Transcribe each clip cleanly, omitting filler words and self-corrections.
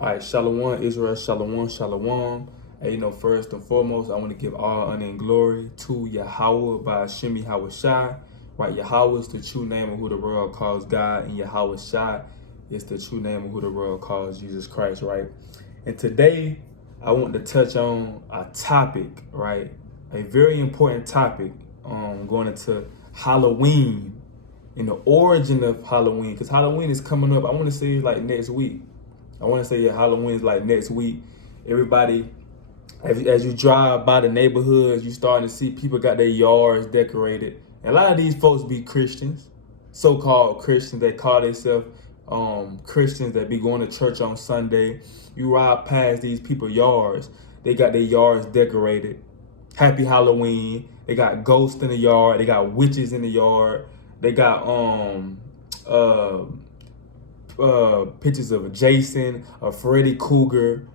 All right, Shalom, Israel, Shalom, Shalom. Hey, first and foremost, I want to give all honor and glory to Yahweh by Shemi Hawashai. Right, Yahweh is the true name of who the world calls God, and Yahweh Shai is the true name of who the world calls Jesus Christ, right? And today, I want to touch on a topic, right? A very important topic, going into Halloween and the origin of Halloween, because Halloween is coming up. I want to say like next week. I want to say Halloween is like next week. Everybody, as you drive by the neighborhoods, you starting to see people got their yards decorated. And a lot of these folks be Christians, so-called Christians. They call themselves Christians that be going to church on Sunday. You ride past these people's yards. They got their yards decorated. Happy Halloween. They got ghosts in the yard. They got witches in the yard. They got pictures of Jason, of Freddy Krueger,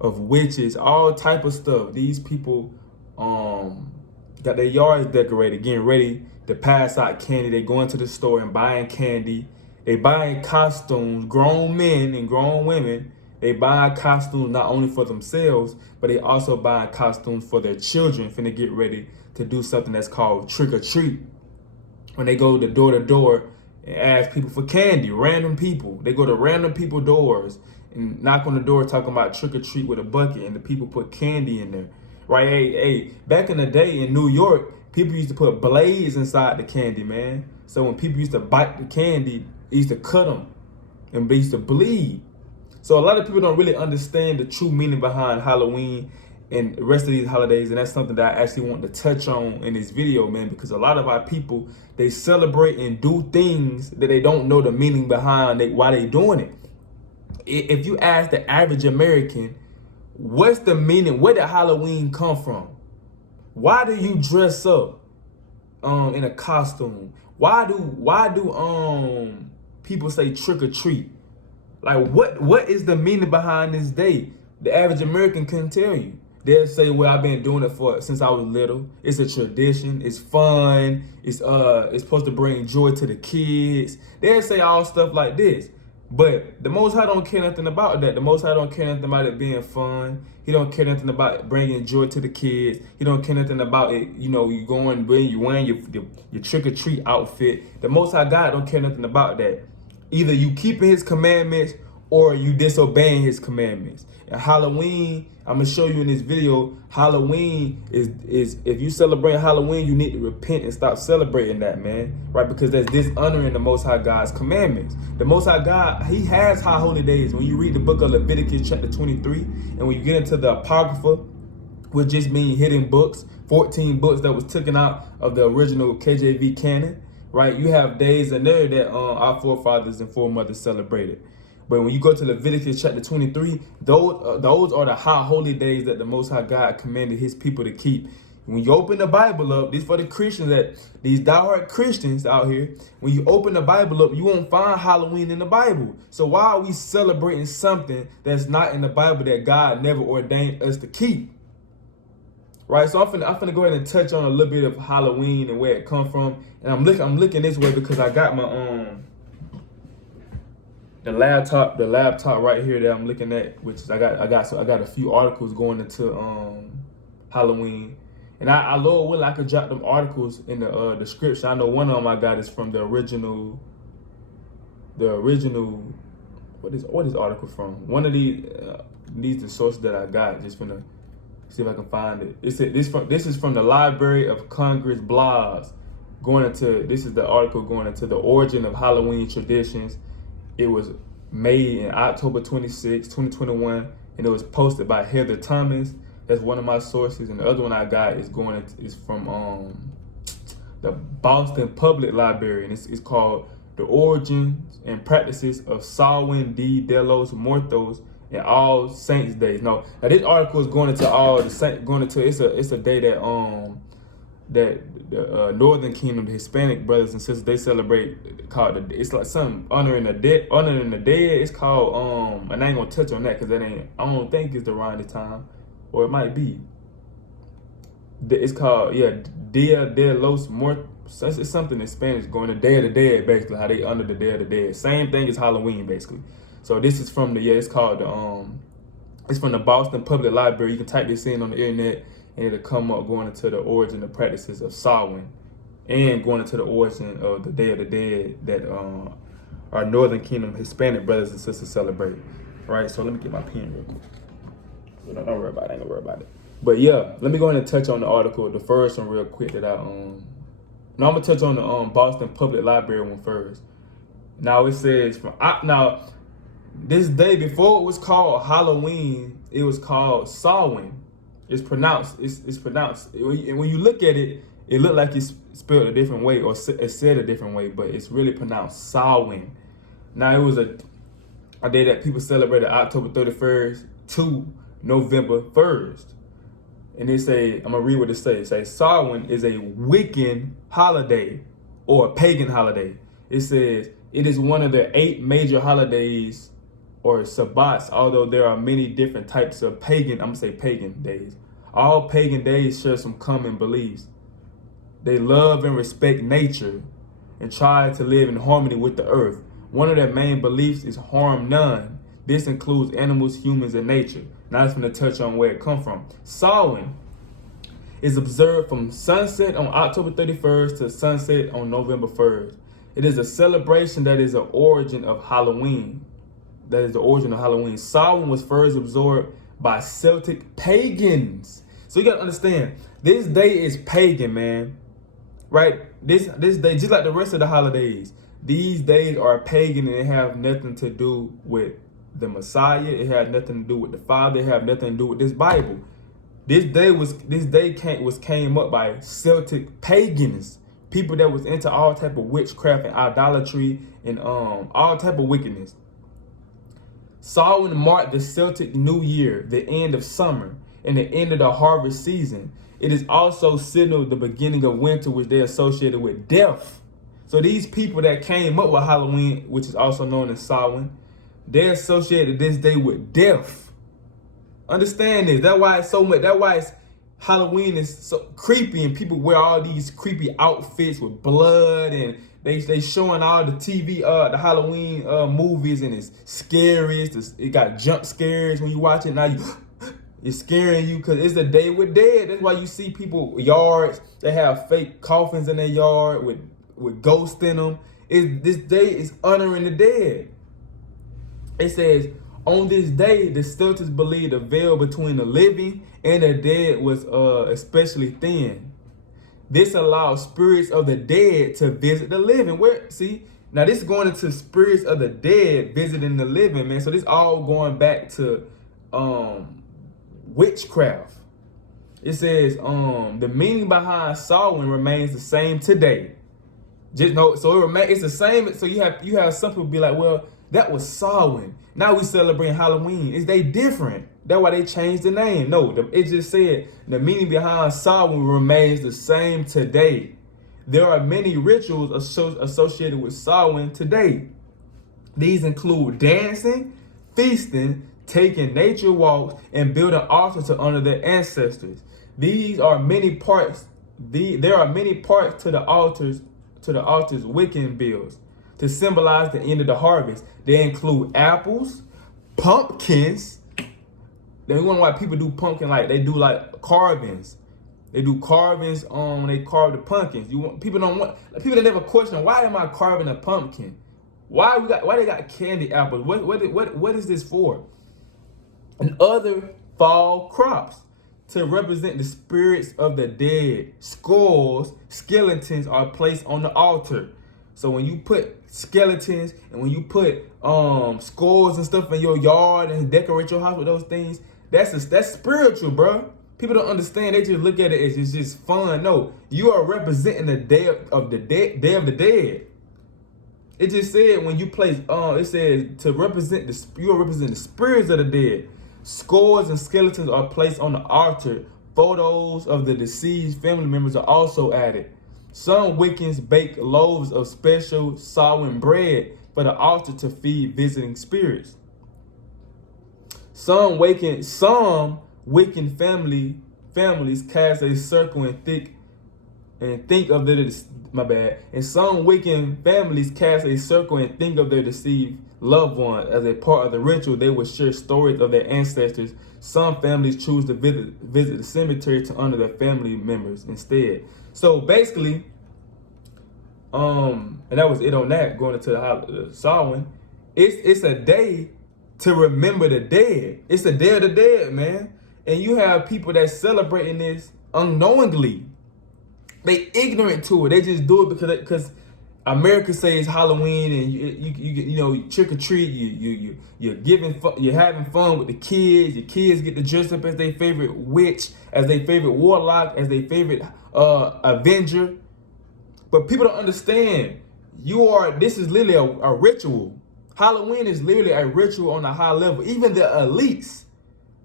of witches, all type of stuff. These people got their yards decorated, getting ready to pass out candy. They going to the store and buying candy. They buying costumes, grown men and grown women. They buy costumes not only for themselves, but they also buy costumes for their children, finna get ready to do something that's called trick or treat. When they go door to door and ask people for candy, random people. They go to random people doors and knock on the door talking about trick or treat with a bucket, and the people put candy in there. Right? Hey, back in the day in New York, people used to put blades inside the candy, man. So when people used to bite the candy, it used to cut them and they used to bleed. So a lot of people don't really understand the true meaning behind Halloween and the rest of these holidays, and that's something that I actually want to touch on in this video, man, because a lot of our people, they celebrate and do things that they don't know the meaning behind why they doing it. If you ask the average American, what's the meaning? Where did Halloween come from? Why do you dress up in a costume? Why do people say trick or treat? Like what is the meaning behind this day? The average American couldn't tell you. They'll say, well, I've been doing it since I was little. It's a tradition. It's fun. It's supposed to bring joy to the kids. They'll say all stuff like this. But the Most High don't care nothing about that. The Most High don't care nothing about it being fun. He don't care nothing about bringing joy to the kids. He don't care nothing about it. You going, you wearing your trick or treat outfit. The Most High God don't care nothing about that. Either you keeping His commandments or you disobeying His commandments. And Halloween, I'm gonna show you in this video, Halloween is if you celebrate Halloween, you need to repent and stop celebrating that, man. Right? Because that's dishonoring the Most High God's commandments. The Most High God, He has high holy days. When you read the book of Leviticus chapter 23, and when you get into the Apocrypha, which just means hidden books, 14 books that was taken out of the original KJV canon, right? You have days in there that our forefathers and foremothers celebrated. But when you go to Leviticus chapter 23, those are the high holy days that the Most High God commanded His people to keep. When you open the Bible up, this for the Christians, these diehard Christians out here, when you open the Bible up, you won't find Halloween in the Bible. So why are we celebrating something that's not in the Bible that God never ordained us to keep? Right, so I'm finna go ahead and touch on a little bit of Halloween and where it come from. And I'm looking this way because I got my the laptop right here that I'm looking at, which is I got a few articles going into Halloween, and I Lord willing I could drop them articles in the description. I know one of them I got is from the original. What is article from? One of these the sources that I got. Just finna see if I can find it. This is from the Library of Congress blogs. This is the article going into the origin of Halloween traditions. It was made in October 26, 2021, and it was posted by Heather Thomas. That's one of my sources, and the other one I got is from the Boston Public Library, and it's called "The Origins and Practices of Samhain de los Muertos and All Saints Days." Now this article is going into all the saints. It's a day that the Northern Kingdom, the Hispanic brothers and sisters, they celebrate. It's like something honoring the dead. It's called and I ain't gonna touch on that because I don't think it's around the time, or it might be. It's called Dia de los Muertos. It's something in Spanish, going to Day of the Dead, basically how they honor the Day of the Dead. Same thing as Halloween, basically. So this is from it's called it's from the Boston Public Library. You can type this in on the internet and it'll come up going into the origin and practices of Samhain and going into the origin of the Day of the Dead that our Northern Kingdom Hispanic brothers and sisters celebrate. Right? So let me get my pen real quick. Don't worry about it. I ain't gonna worry about it. But yeah, let me go ahead and touch on the article, the first one real quick that I'm gonna touch on the Boston Public Library one first. Now it says this day, before it was called Halloween, it was called Samhain. It's pronounced. When you look at it, it looked like it's spelled a different way or it's said a different way, but it's really pronounced Samhain. Now it was a day that people celebrated October 31st to November 1st. And they say, I'm gonna read what it says. It says Samhain is a Wiccan holiday or a pagan holiday. It says it is one of the 8 major holidays or sabbats, although there are many different types of pagan days. All pagan days share some common beliefs. They love and respect nature and try to live in harmony with the earth. One of their main beliefs is harm none. This includes animals, humans, and nature. Now I'm going to touch on where it comes from. Samhain is observed from sunset on October 31st to sunset on November 1st. It is a celebration that is the origin of Halloween. Samhain was first absorbed by Celtic pagans. So you got to understand, this day is pagan, man. Right? This day, just like the rest of the holidays, these days are pagan and they have nothing to do with the Messiah. It had nothing to do with the Father. It had nothing to do with this Bible. This day came up by Celtic pagans, people that was into all type of witchcraft and idolatry and all type of wickedness. Samhain marked the Celtic New Year, the end of summer, and the end of the harvest season. It is also signaled the beginning of winter, which they associated with death. So these people that came up with Halloween, which is also known as Samhain, they associated this day with death. Understand this. That's why it's so much. That's why Halloween is so creepy, and people wear all these creepy outfits with blood, and they showing all the TV, the Halloween movies, and it's scary. It got jump scares when you watch it. Now it's scaring you because it's the Day with Dead. That's why you see people yards. They have fake coffins in their yard with ghosts in them. This day is honoring the dead. It says, on this day, the Celtics believed the veil between the living and the dead was especially thin. This allows spirits of the dead to visit the living. Now this is going into spirits of the dead visiting the living, man. So this all going back to witchcraft. It says the meaning behind Samhain remains the same today. Just know, so it's the same. So you have some people be like, well, that was Samhain. Now we celebrating Halloween. Is they different? That's why they changed the name. No, it just said the meaning behind Samhain remains the same today. There are many rituals associated with Samhain today. These include dancing, feasting, taking nature walks, and building altars to honor their ancestors. There are many parts to the altars Wiccan builds to symbolize the end of the harvest. They include apples, pumpkins. They wonder why people do pumpkin, like they do like carvings. They do carvings when they carve the pumpkins. People that never question, why am I carving a pumpkin? Why they got candy apples? What is this for? And other fall crops to represent the spirits of the dead. Skeletons are placed on the altar. So when you put skeletons and when you put skulls and stuff in your yard and decorate your house with those things, that's spiritual, bro. People don't understand. They just look at it as it's just fun. No, you are representing the day of the dead. It just said when you place it says to represent you are representing the spirits of the dead. Skulls and skeletons are placed on the altar. Photos of the deceased family members are also added. Some Wiccans bake loaves of special Samhain bread for the altar to feed visiting spirits. Some Wiccan families cast a circle and think of their deceased loved ones. As a part of the ritual, they would share stories of their ancestors. Some families choose to visit the cemetery to honor their family members instead. So basically, and that was it on that. Going into the Samhain, it's a day to remember the dead. It's a day of the dead, man. And you have people that celebrating this unknowingly. They ignorant to it. They just do it because America says Halloween, and you trick or treat. You're having fun with the kids. Your kids get to dress up as their favorite witch, as their favorite warlock, as their favorite avenger. But people don't understand. This is literally a ritual. Halloween is literally a ritual on a high level. Even the elites,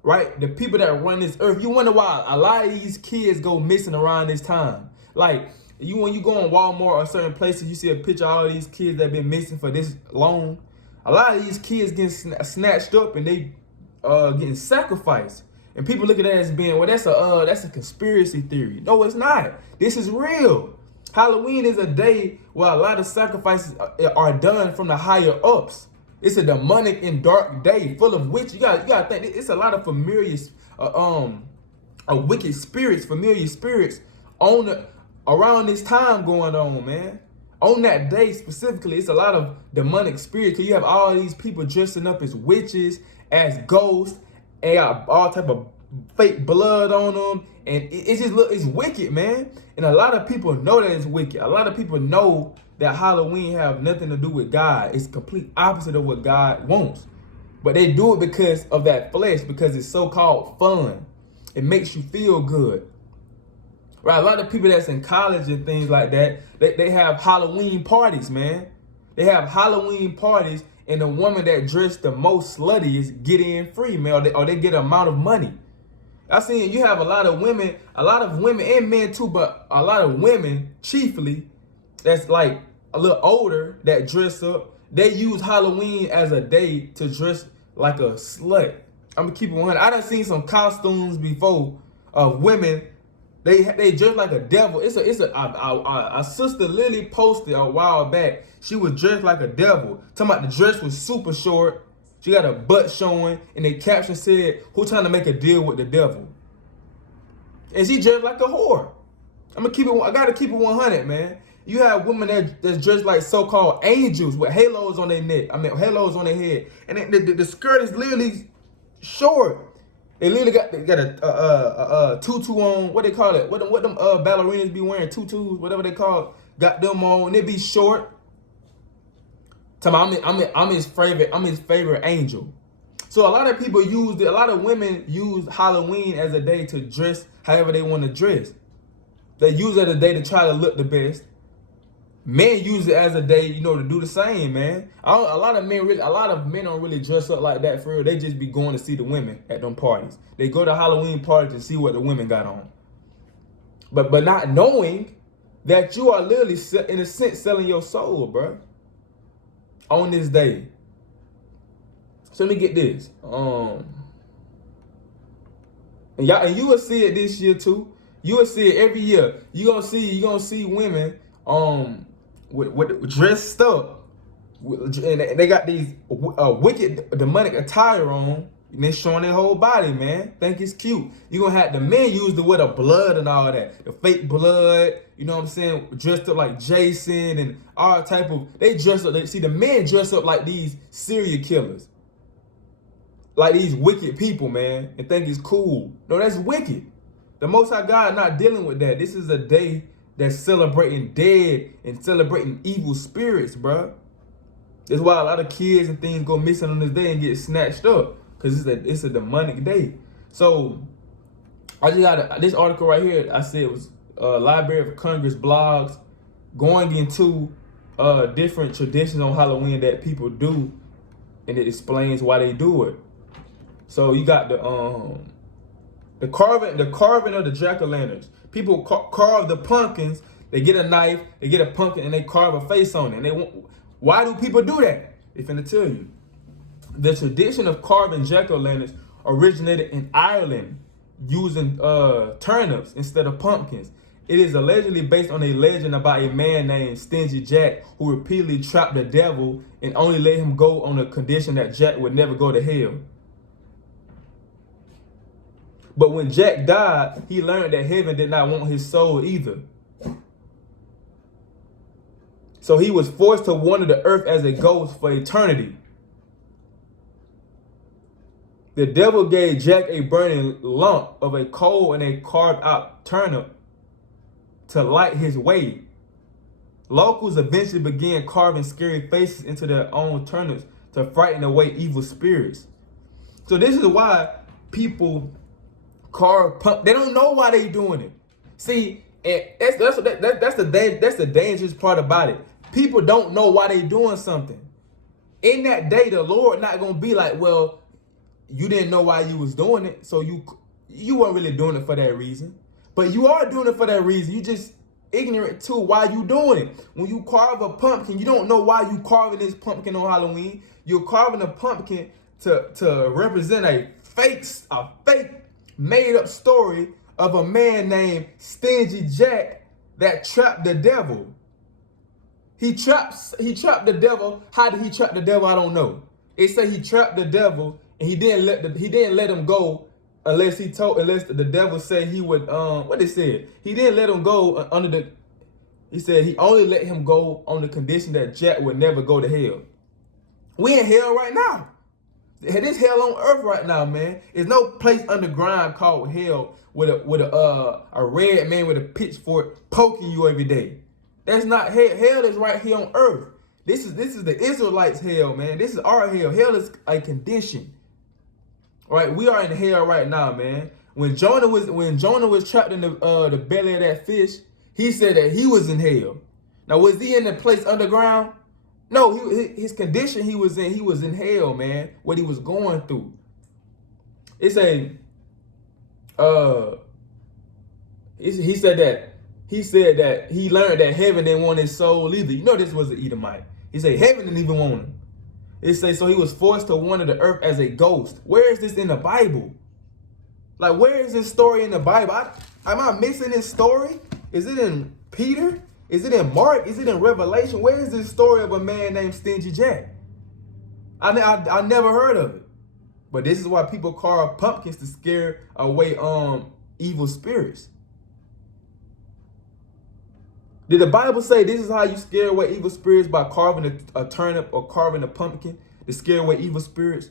right? The people that run this earth. You wonder why a lot of these kids go missing around this time. Like, when you go in Walmart or certain places, you see a picture of all these kids that have been missing for this long. A lot of these kids getting snatched up and they getting sacrificed. And people look at that as being, well, that's a conspiracy theory. No, it's not. This is real. Halloween is a day where a lot of sacrifices are done from the higher ups. It's a demonic and dark day full of witches. You gotta think it's a lot of familiar, wicked spirits, familiar spirits around this time going on, man. On that day specifically, it's a lot of demonic spirits. Cause you have all these people dressing up as witches, as ghosts, and got all type of fake blood on them, and it's wicked, man. And a lot of people know that it's wicked. A lot of people know that Halloween have nothing to do with God. It's complete opposite of what God wants. But they do it because of that flesh, because it's so-called fun. It makes you feel good. Right? A lot of people that's in college and things like that, they have Halloween parties, man. They have Halloween parties, and the woman that dressed the most sluttiest get in free, man, or they get an amount of money. I seen you have a lot of women and men too, but a lot of women chiefly that's like a little older that dress up. They use Halloween as a day to dress like a slut. I'm gonna keep it 100. I done seen some costumes before of women. They dress like a devil. A sister Lily posted a while back. She was dressed like a devil. Talking about the dress was super short. She got her butt showing, and the caption said, "Who trying to make a deal with the devil?" And she dressed like a whore. I gotta keep it 100, man. You have women that's dressed like so-called angels with halos on their neck. Halos on their head, and the skirt is literally short. They literally got a tutu on. What they call it? What them ballerinas be wearing? Tutus, whatever they call it. Got them on. They be short. I'm his favorite angel. So a lot of women use Halloween as a day to dress however they want to dress. They use it as a day to try to look the best. Men use it as a day, to do the same, man. A lot of men don't really dress up like that for real. They just be going to see the women at them parties. They go to Halloween parties to see what the women got on. But not knowing that you are literally, in a sense, selling your soul, bro. On this day. So let me get this. And you will see it this year too. You will see it every year. You gonna see women with dressed up, and they got these wicked demonic attire on, and they showing their whole body, man. Think it's cute. You gonna have the men use the with the blood and all that, the fake blood. You know what I'm saying? Dressed up like Jason and all type of. They dress up. See, the men dress up like these serial killers, like these wicked people, man, and think it's cool. No, that's wicked. The Most High God not dealing with that. This is a day that's celebrating dead and celebrating evil spirits, bro. That's why a lot of kids and things go missing on this day and get snatched up, because it's a demonic day. So I just got this article right here. I said it was Library of Congress blogs going into different traditions on Halloween that people do, and it explains why they do it. So you got the carving of the jack-o'-lanterns. People carve the pumpkins. They get a knife, they get a pumpkin, and they carve a face on it. Why do people do that? They finna tell you. The tradition of carving jack-o'-lanterns originated in Ireland, using turnips instead of pumpkins. It is allegedly based on a legend about a man named Stingy Jack who repeatedly trapped the devil and only let him go on the condition that Jack would never go to hell. But when Jack died, he learned that heaven did not want his soul either. So he was forced to wander the earth as a ghost for eternity. The devil gave Jack a burning lump of a coal and a carved out turnip to light his way. Locals eventually began carving scary faces into their own turnips to frighten away evil spirits. So this is why people carve pump. They don't know why they doing it. See, and that's the dangerous part about it. People don't know why they doing something. In that day, the Lord not gonna be like, well, you didn't know why you was doing it, so you weren't really doing it for that reason. But you are doing it for that reason. You just ignorant to why you doing it. When you carve a pumpkin, you don't know why you carving this pumpkin on Halloween. You're carving a pumpkin to represent a fake made up story of a man named Stingy Jack that trapped the devil. He trapped the devil. How did he trap the devil? I don't know. It say he trapped the devil and he didn't let him go unless the devil said he would what it said. He didn't let him go he said he only let him go on the condition that Jack would never go to hell. We in hell right now. This hell on earth right now, man. There's no place underground called hell with a red man with a pitchfork poking you every day. That's not hell. Hell is right here on earth. This is the Israelites' hell, man. This is our hell. Hell is a condition. All right, we are in hell right now, man. When Jonah was trapped in the belly of that fish, he said that he was in hell. Now, was he in a place underground? No, his condition he was in hell, man. What he was going through. He said that he learned that heaven didn't want his soul either. You know this was an Edomite. He said heaven didn't even want him. It says so he was forced to wander the earth as a ghost. Where is this in the Bible? Like, where is this story in the Bible? Am I missing this story? Is it in Peter? Is it in Mark? Is it in Revelation? Where is this story of a man named Stingy Jack? I never heard of it. But this is why people carve pumpkins to scare away evil spirits. Did the Bible say this is how you scare away evil spirits, by carving a turnip or carving a pumpkin to scare away evil spirits?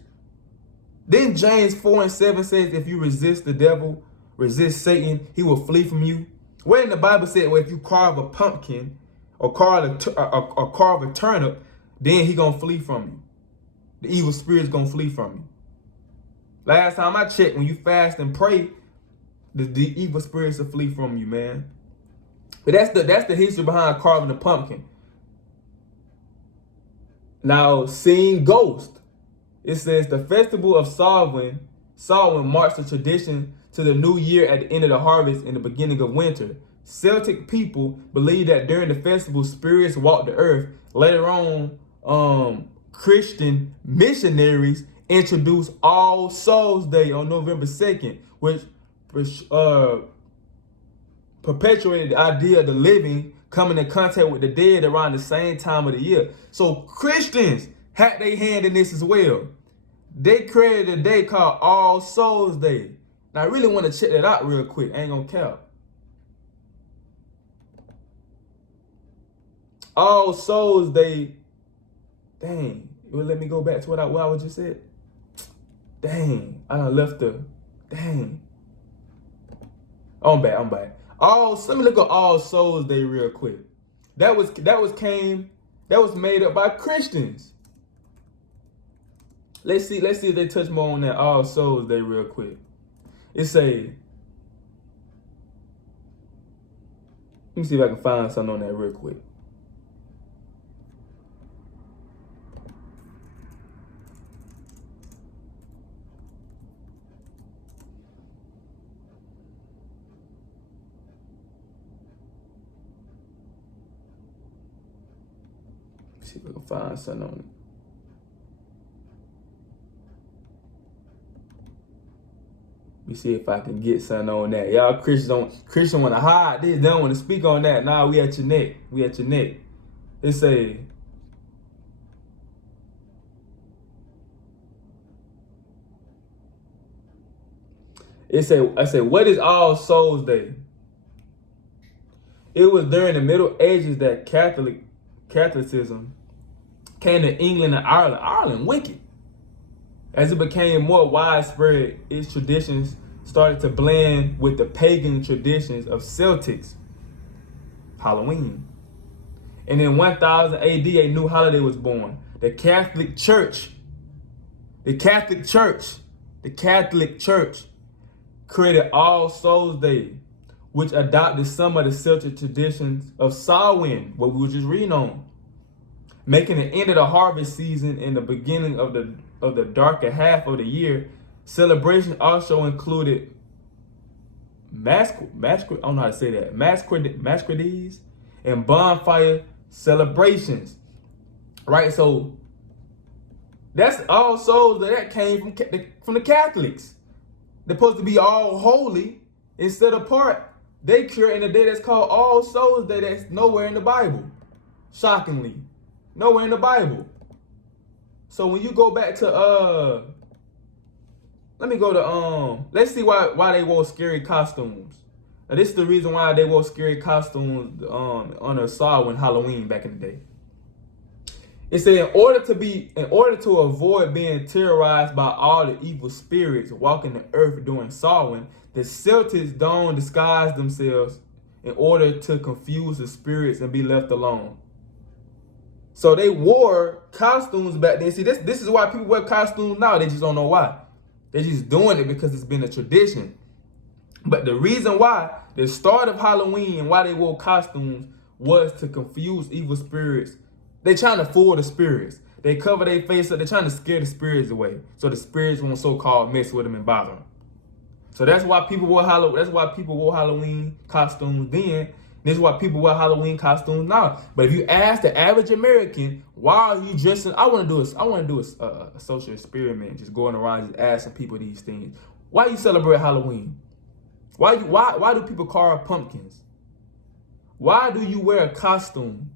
Then James 4:7 says, if you resist the devil, resist Satan, he will flee from you. Where in the Bible said, well, if you carve a pumpkin or carve a turnip, then he gonna flee from you. The evil spirit's gonna flee from you. Last time I checked, when you fast and pray, the evil spirits will flee from you, man. But that's the history behind carving a pumpkin. Now, seeing ghosts. It says the festival of Samhain marks the tradition to the new year at the end of the harvest and the beginning of winter. Celtic people believe that during the festival, spirits walk the earth. Later on, Christian missionaries introduced All Souls Day on November 2nd, which perpetuated the idea of the living coming in contact with the dead around the same time of the year. So Christians had their hand in this as well. They created a day called All Souls Day. Now I really want to check that out real quick. I ain't gonna cap. All Souls Day. Dang, it would let me go back to what I was just said. Dang, I left the. Dang. I'm back. Let me look at All Souls Day real quick. That was made up by Christians. Let's see if they touch more on that All Souls Day real quick. Let me see if I can find something on that real quick. See if I can find something on it. me see if I can get something on that. Y'all Christian want to hide this. They don't want to speak on that. Nah, we at your neck. We at your neck. It say, I say, what is All Souls Day? It was during the Middle Ages that Catholicism came to England and Ireland. Ireland wicked. As it became more widespread, its traditions started to blend with the pagan traditions of Celtics, Halloween. And in 1000 AD, a new holiday was born. The Catholic Church created All Souls Day, which adopted some of the Celtic traditions of Samhain, what we were just reading on, making the end of the harvest season and the beginning of the darker half of the year. Celebration also included I don't know how to say that, masquerades and bonfire celebrations, right? So that's All Souls Day. That came from the Catholics. They're supposed to be all holy instead of apart. They created a day that's called All Souls Day that's nowhere in the Bible. Shockingly, nowhere in the Bible. So when you go back to let me go to let's see why they wore scary costumes. Now, this is the reason why they wore scary costumes on a Samhain Halloween back in the day. It said in order to avoid being terrorized by all the evil spirits walking the earth during Samhain, the Celtics don't disguise themselves in order to confuse the spirits and be left alone. So they wore costumes back then. See, this is why people wear costumes now. They just don't know why. They're just doing it because it's been a tradition. But the reason why, the start of Halloween and why they wore costumes was to confuse evil spirits. They trying to fool the spirits. They cover their face up. They're trying to scare the spirits away, so the spirits won't so-called mess with them and bother them. So that's why people wore Halloween costumes then. This is why people wear Halloween costumes now. But if you ask the average American, why are you dressing? I want to do a social experiment, just going around just asking people these things. Why you celebrate Halloween? Why do people carve pumpkins? Why do you wear a costume?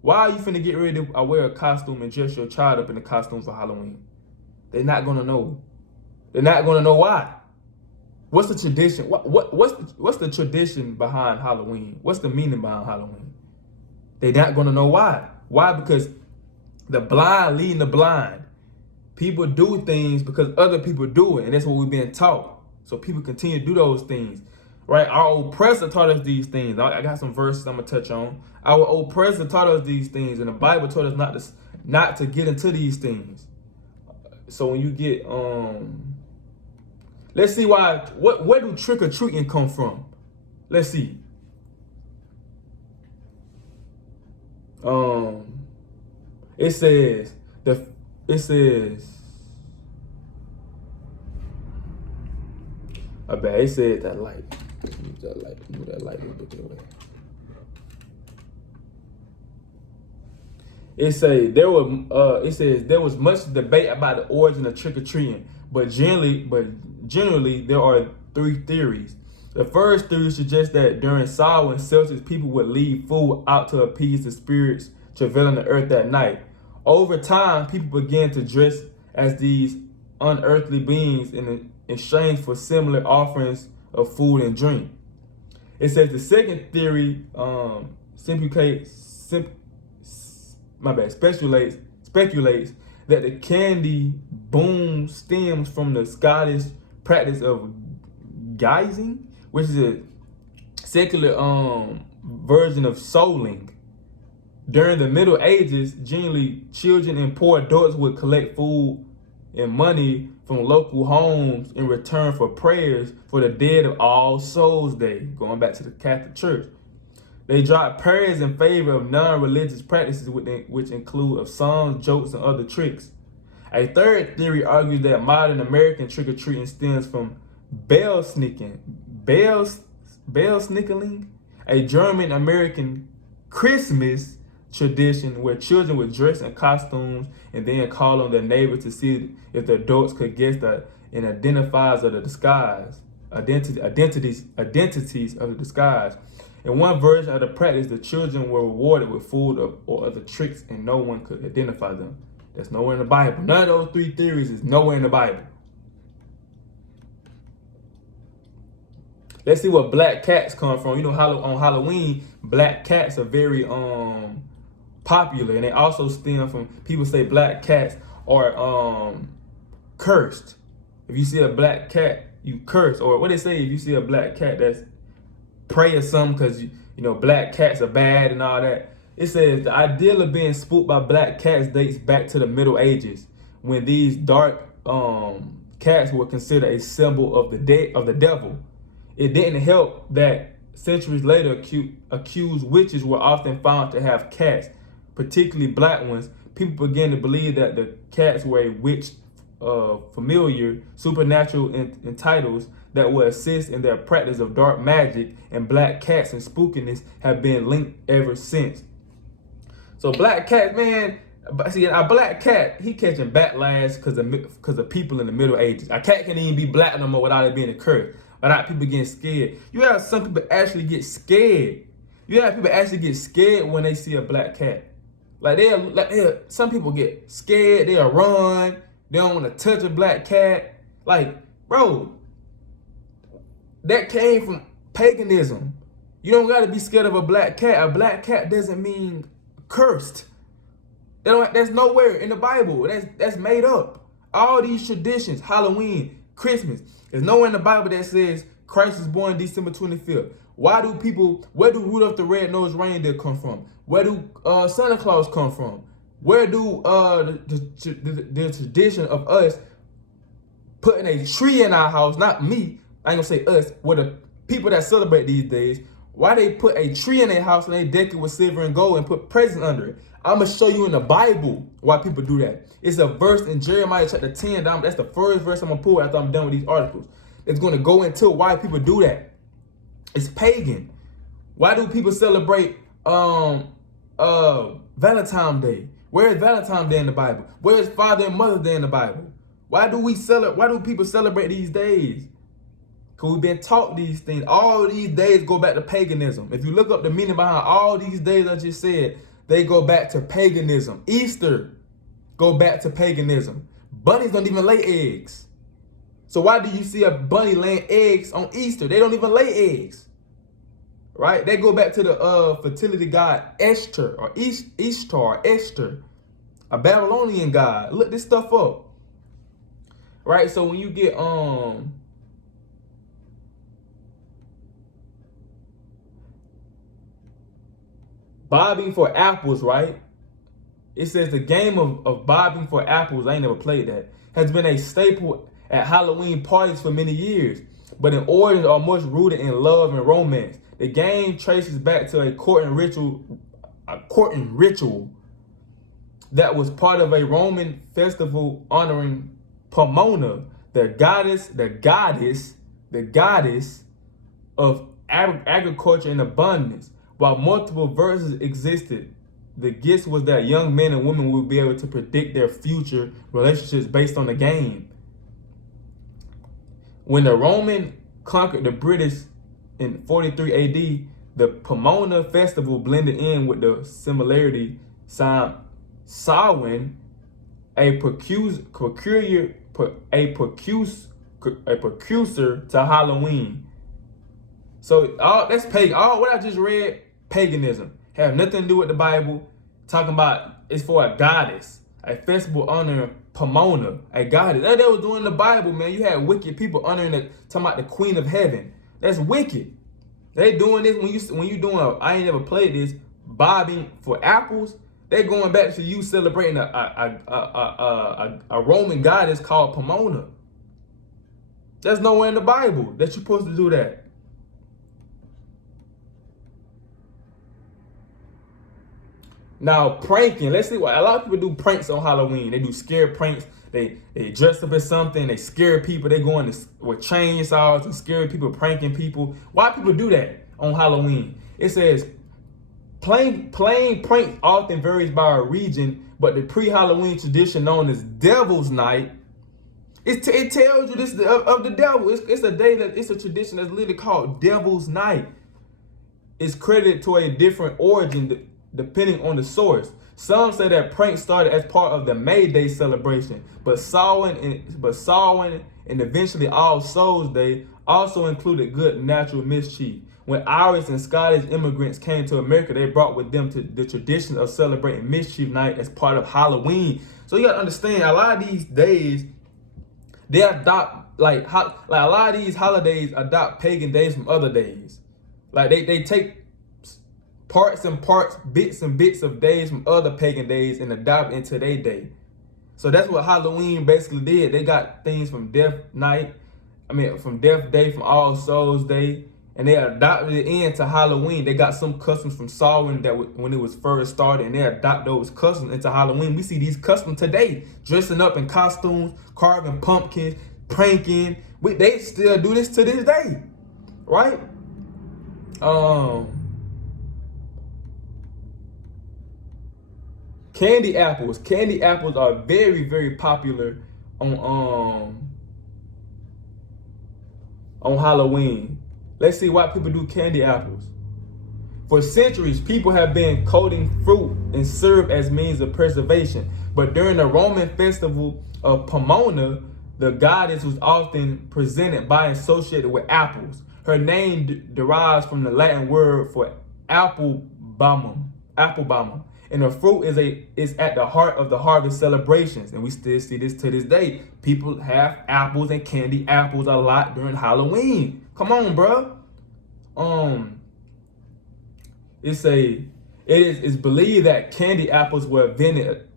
Why are you finna get ready to wear a costume and dress your child up in a costume for Halloween? They're not gonna know. They're not gonna know why. What's the tradition? What's the tradition behind Halloween? What's the meaning behind Halloween? They're not gonna know why. Why? Because the blind leading the blind. People do things because other people do it, and that's what we've been taught. So people continue to do those things, right? Our oppressor taught us these things. I got some verses I'm gonna touch on. Our oppressor taught us these things, and the Bible told us not to get into these things. So when you get let's see where do trick-or-treating come from? Let's see. It says I bet it said that light. Move that light a little bit away. It says there was much debate about the origin of trick-or-treating, but generally there are three theories. The first theory suggests that during Samhain, Celtic people would leave food out to appease the spirits travailing the earth that night. Over time, people began to dress as these unearthly beings in exchange for similar offerings of food and drink. It says the second theory speculates that the candy boom stems from the Scottish practice of guising, which is a secular version of souling. During the Middle Ages, generally children and poor adults would collect food and money from local homes in return for prayers for the dead of All Souls Day, going back to the Catholic Church. They dropped prayers in favor of non-religious practices, which include of songs, jokes, and other tricks. A third theory argues that modern American trick-or-treating stems from Belsnickeling, a German-American Christmas tradition where children would dress in costumes and then call on their neighbors to see if the adults could guess and identify the disguise. identities of the disguise. In one version of the practice, the children were rewarded with food or other tricks, and no one could identify them. That's nowhere in the Bible. None of those three theories is nowhere in the Bible. Let's see where black cats come from. You know, on Halloween, black cats are very popular, and they also stem from, people say black cats are cursed. If you see a black cat, you curse. Or what they say, if you see a black cat, that's pray or something, because you know black cats are bad and all that. It says the ideal of being spooked by black cats dates back to the Middle Ages, when these dark cats were considered a symbol of the devil. It didn't help that centuries later, accused witches were often found to have cats, particularly black ones. People began to believe that the cats were a witch familiar, supernatural entitles that will assist in their practice of dark magic, and black cats and spookiness have been linked ever since. So black cat, man, see, a black cat, he catching backlash because of people in the Middle Ages. A cat can't even be black no more without it being a curse, without people getting scared. You have some people actually get scared. You have people actually get scared when they see a black cat. Some people get scared, they'll run, they don't want to touch a black cat. Like, bro, that came from paganism. You don't gotta be scared of a black cat. A black cat doesn't mean cursed. That's nowhere in the Bible. That's made up. All these traditions, Halloween, Christmas, there's nowhere in the Bible that says Christ was born December 25th. Where do Rudolph the Red-Nosed Reindeer come from? Where do Santa Claus come from? Where do the tradition of us putting a tree in our house, not me, I ain't gonna say us, where the people that celebrate these days, why they put a tree in their house and they deck it with silver and gold and put presents under it? I'm gonna show you in the Bible why people do that. It's a verse in Jeremiah chapter 10. That's the first verse I'm gonna pull after I'm done with these articles. It's gonna go into why people do that. It's pagan. Why do people celebrate Valentine's Day? Where is Valentine's Day in the Bible? Where is Father and Mother's Day in the Bible? Why do people celebrate these days? Because we've been taught these things. All these days go back to paganism. If you look up the meaning behind all these days I just said, they go back to paganism. Easter go back to paganism. Bunnies don't even lay eggs. So why do you see a bunny laying eggs on Easter? They don't even lay eggs. Right? They go back to the fertility god Esther, or Ishtar, Esther, a Babylonian god. Look this stuff up. Right? So when you get bobbing for apples, right? It says the game of bobbing for apples, I ain't never played that, has been a staple at Halloween parties for many years, but in origins are much rooted in love and romance. The game traces back to a courting ritual that was part of a Roman festival honoring Pomona, the goddess of agriculture and abundance. While multiple verses existed, the gist was that young men and women would be able to predict their future relationships based on the game. When the Roman conquered the British in 43 AD, the Pomona festival blended in with the similarity Samhain, a precursor to Halloween. So that's pagan. All what I just read, paganism, have nothing to do with the Bible. Talking about it's for a goddess, a festival honoring Pomona, a goddess. That was doing the Bible, man. You had wicked people honoring talking about the Queen of Heaven. That's wicked. They doing this when you doing I ain't never played this, bobbing for apples. They going back to you celebrating a Roman goddess called Pomona. There's nowhere in the Bible that you're supposed to do that. Now, pranking. Let's see what a lot of people do pranks on Halloween. They do scare pranks. They dress up as something. They scare people. They go in with chainsaws and scare people, pranking people. Why people do that on Halloween? It says playing pranks often varies by a region, but the pre-Halloween tradition known as Devil's Night It tells you this of the devil. It's a day that it's a tradition that's literally called Devil's Night. It's credited to a different origin depending on the source. Some say that prank started as part of the May Day celebration, but Samhain and eventually All Souls Day also included good natural mischief. When Irish and Scottish immigrants came to America, they brought with them the tradition of celebrating Mischief Night as part of Halloween. So you gotta understand, a lot of these days they adopt like a lot of these holidays adopt pagan days from other days. Like they take parts and parts, bits and bits of days from other pagan days and adopt into their day. So that's what Halloween basically did. They got things from from Death Day, from All Souls Day, and they adopted it into Halloween. They got some customs from Samhain when it was first started, and they adopt those customs into Halloween. We see these customs today, dressing up in costumes, carving pumpkins, pranking. They still do this to this day, right? Candy apples. Candy apples are very, very popular on Halloween. Let's see why people do candy apples. For centuries, people have been coating fruit and syrup as means of preservation. But during the Roman festival of Pomona, the goddess was often presented by and associated with apples. Her name derives from the Latin word for apple balm. And the fruit is at the heart of the harvest celebrations. And we still see this to this day. People have apples and candy apples a lot during Halloween. Come on, bro. It's believed that candy apples were invented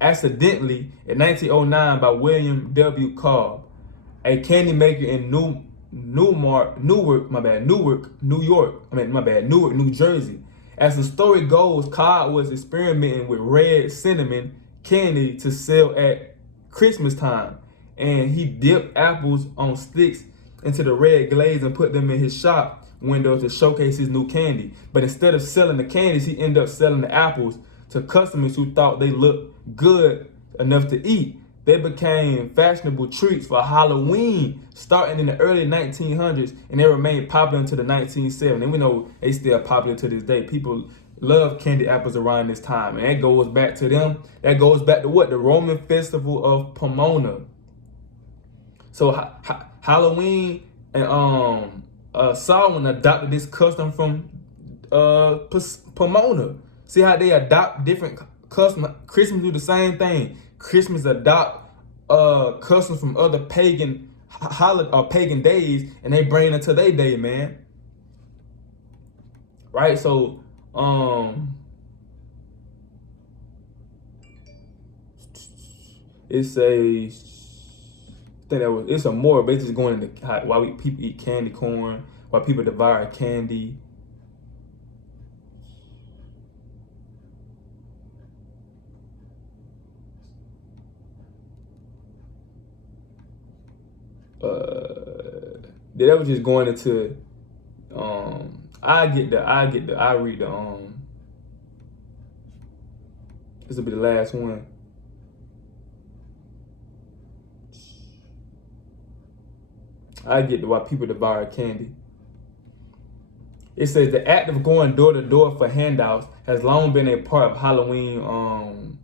accidentally in 1909 by William W. Cobb, a candy maker in Newark, New Jersey. As the story goes, Cobb was experimenting with red cinnamon candy to sell at Christmas time, and he dipped apples on sticks into the red glaze and put them in his shop windows to showcase his new candy. But instead of selling the candies, he ended up selling the apples to customers who thought they looked good enough to eat. They became fashionable treats for Halloween starting in the early 1900s, and they remained popular until the 1970s. And we know they still popular to this day. People love candy apples around this time, and that goes back to them. That goes back to what? The Roman festival of Pomona. So Halloween and Samhain adopted this custom from Pomona. See how they adopt different customs. Christmas do the same thing. Christmas adopt customs from other pagan pagan days, and they bring it to their day, man. Right? So it's a more basically going into why people eat candy corn, why people devour candy. That was just going into I read the this will be the last one. I get to why people devour candy. It says the act of going door to door for handouts has long been a part of Halloween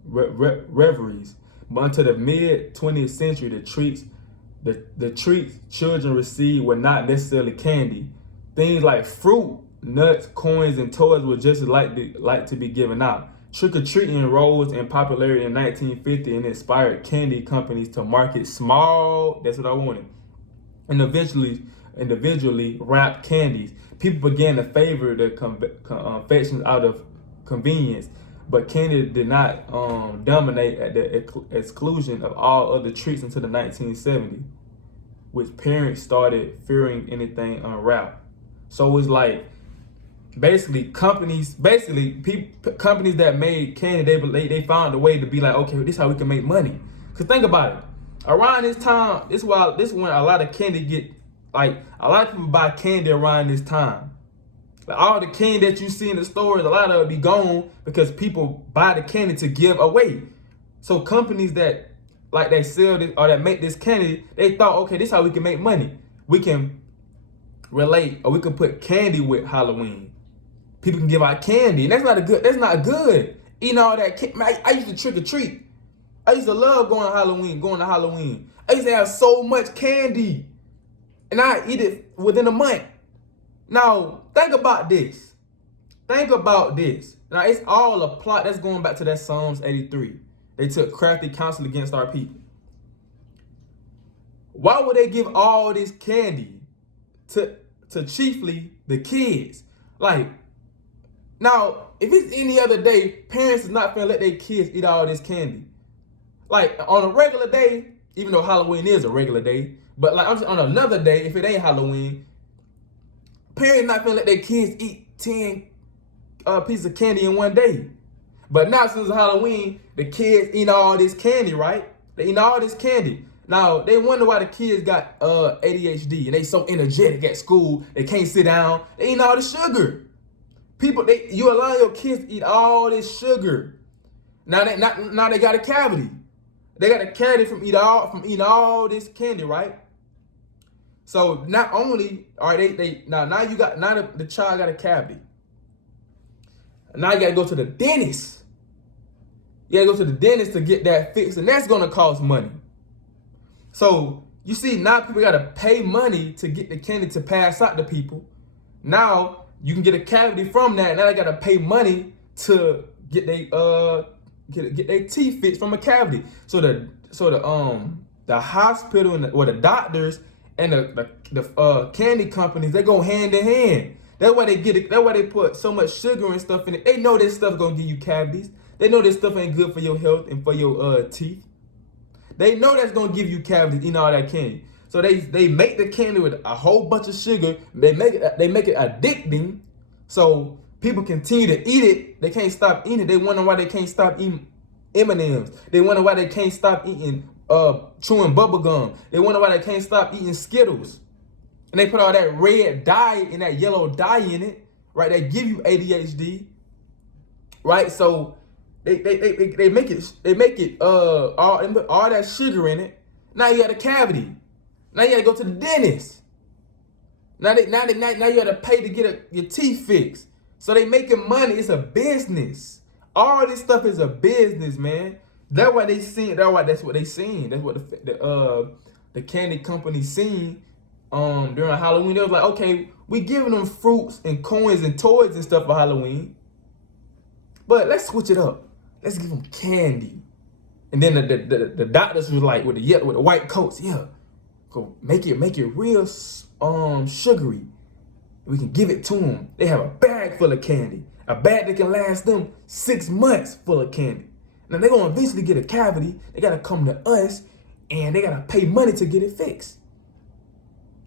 reveries, but until the mid 20th century, the treats children received were not necessarily candy. Things like fruit, nuts, coins, and toys were just like to be given out. Trick-or-treating rose in popularity in 1950 and inspired candy companies to market small, that's what I wanted, and individually wrapped candies. People began to favor the confections out of convenience, but candy did not dominate at the exclusion of all other treats until the 1970s, which parents started fearing anything unwrapped. So it's like basically companies that made candy, they found a way to be like, okay, this is how we can make money. Cause think about it, around this time, this is when a lot of candy get, like, a lot of people buy candy around this time. Like, all the candy that you see in the stores, a lot of it be gone because people buy the candy to give away. So companies that like that sell this or that make this candy, they thought, okay, this is how we can make money. We can relate, or we can put candy with Halloween. People can give out candy, and that's not not good. Eating all that man, I used to trick or treat. I used to love going to Halloween. I used to have so much candy, and I eat it within a month. Now, think about this. Now, it's all a plot. That's going back to that Psalms 83. They took crafty counsel against our people. Why would they give all this candy to chiefly the kids? Like, now, if it's any other day, parents is not gonna let their kids eat all this candy. Like, on a regular day, even though Halloween is a regular day, but like on another day, if it ain't Halloween, parents not gonna let their kids eat 10 pieces of candy in one day. But now since it's Halloween, the kids eat all this candy, right? They eat all this candy. Now, they wonder why the kids got ADHD and they so energetic at school, they can't sit down. They eat all the sugar. You allow your kids to eat all this sugar. Now they got a cavity. They got a cavity from eating all this candy, right? So not only are now the child got a cavity. Now you gotta go to the dentist. You gotta go to the dentist to get that fixed, and that's gonna cost money. So you see, now people gotta pay money to get the candy to pass out to people. Now you can get a cavity from that. Now they gotta pay money to get their teeth fixed from a cavity. So the hospital or the doctors and the candy companies, they go hand in hand. That's why they get it. That's why they put so much sugar and stuff in it. They know this stuff gonna give you cavities. They know this stuff ain't good for your health and for your teeth. They know that's gonna give you cavities eating all that candy. So they make the candy with a whole bunch of sugar. They make it addicting. So people continue to eat it. They can't stop eating it. They wonder why they can't stop eating M&Ms. They wonder why they can't stop eating chewing bubble gum. They wonder why they can't stop eating Skittles. And they put all that red dye and that yellow dye in it, right? They give you ADHD, right? So they make it all that sugar in it. Now you got a cavity. Now you gotta go to the dentist. Now you gotta pay to get your teeth fixed. So they making money. It's a business. All this stuff is a business, man. That's why they seen. That's what they seen. That's what the candy company seen. During Halloween, they was like, okay, we giving them fruits and coins and toys and stuff for Halloween, but let's switch it up. Let's give them candy. And then the doctors was like, with the white coats, yeah, go make it real sugary. We can give it to them. They have a bag full of candy, a bag that can last them 6 months full of candy. Now they're gonna eventually get a cavity. They gotta come to us, and they gotta pay money to get it fixed.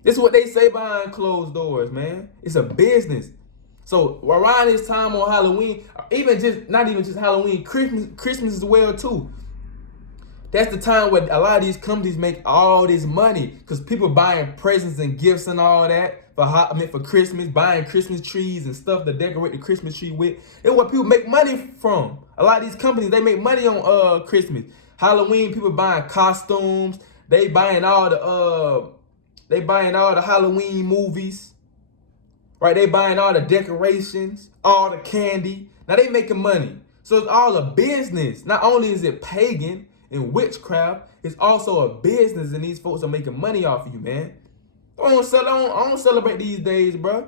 This is what they say behind closed doors, man. It's a business. So around this time on Halloween, not even just Halloween, Christmas as well too. That's the time where a lot of these companies make all this money, because people buying presents and gifts and all that for Christmas, buying Christmas trees and stuff to decorate the Christmas tree with. It's what people make money from. A lot of these companies, they make money on Christmas. Halloween, people buying costumes. They buying all the Halloween movies, right? They buying all the decorations, all the candy. Now they making money. So it's all a business. Not only is it pagan and witchcraft, it's also a business, and these folks are making money off of you, man. I don't celebrate these days, bro.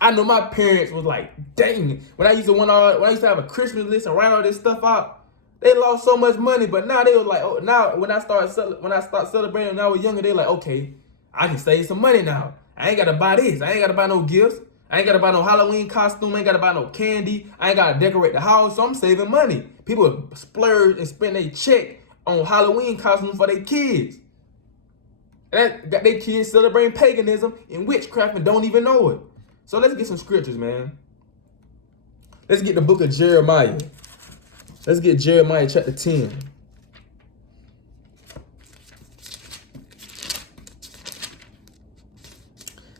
I know my parents was like, dang, when I used to have a Christmas list and write all this stuff out, they lost so much money. But now they was like, oh, now when I start celebrating when I was younger, they like, okay, I can save some money now. I ain't gotta buy this. I ain't gotta buy no gifts. I ain't gotta buy no Halloween costume. I ain't gotta buy no candy. I ain't gotta decorate the house. So I'm saving money. People splurge and spend their check on Halloween costumes for their kids. And that got their kids celebrating paganism and witchcraft and don't even know it. So let's get some scriptures, man. Let's get the book of Jeremiah. Let's get Jeremiah chapter 10.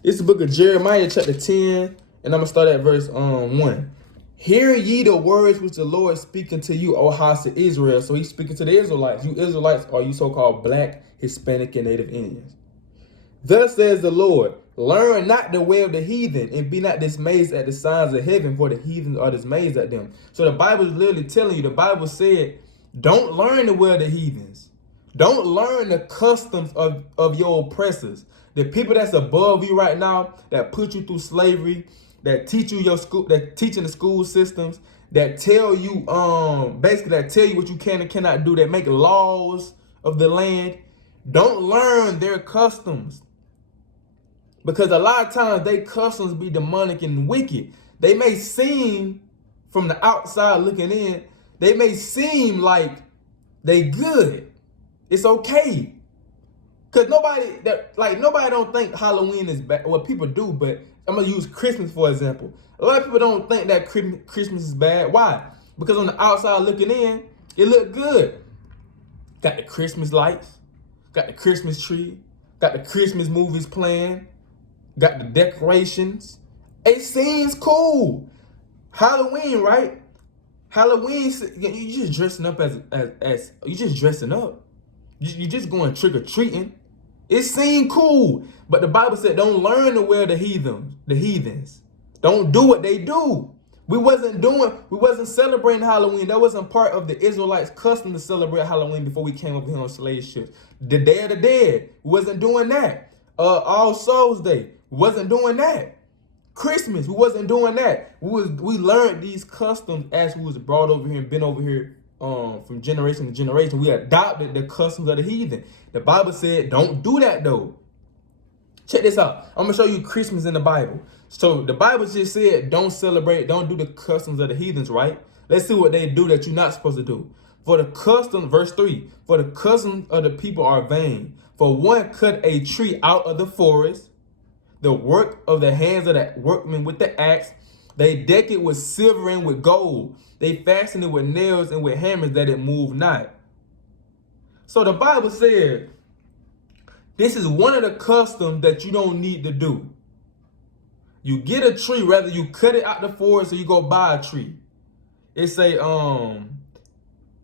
It's the book of Jeremiah chapter 10, and I'm going to start at verse 1. Hear ye the words which the Lord is speaking to you, O house of Israel. So he's speaking to the Israelites. You Israelites are you so-called black, Hispanic, and Native Indians. Thus says the Lord, learn not the way of the heathen, and be not dismayed at the signs of heaven, for the heathens are dismayed at them. So the Bible is literally telling you, the Bible said, don't learn the way of the heathens. Don't learn the customs of your oppressors. The people that's above you right now, that put you through slavery, that teach you your school, that teach in the school systems, that tell you basically that tell you what you can and cannot do, that make laws of the land. Don't learn their customs. Because a lot of times they customs be demonic and wicked. They may seem, from the outside looking in, they may seem like they good. It's okay. Cause nobody don't think Halloween is bad. Well, people do, but I'm gonna use Christmas for example. A lot of people don't think that Christmas is bad. Why? Because on the outside looking in, it look good. Got the Christmas lights, got the Christmas tree, got the Christmas movies playing, got the decorations. It seems cool. Halloween, right? Halloween, you just dressing up as you just dressing up. You just going trick or treating. It seemed cool, but the Bible said don't learn to wear the heathens. Don't do what they do. We wasn't celebrating Halloween. That wasn't part of the Israelites' custom to celebrate Halloween before we came over here on slave ships. The Day of the Dead, we wasn't doing that. All Souls Day, we wasn't doing that. Christmas, we wasn't doing that. We learned these customs as we was brought over here and been over here from generation to generation. We adopted the customs of the heathen. The Bible said don't do that though. Check this out. I'm gonna show you Christmas in the Bible. So the Bible just said don't celebrate, don't do the customs of the heathens, right? Let's see what they do that you're not supposed to do. For the custom, verse 3, for the customs of the people are vain. For one cut a tree out of the forest, the work of the hands of the workmen with the axe. They deck it with silver and with gold. They fasten it with nails and with hammers that it move not. So the Bible said, this is one of the customs that you don't need to do. You get a tree, whether you cut it out the forest or you go buy a tree. It say,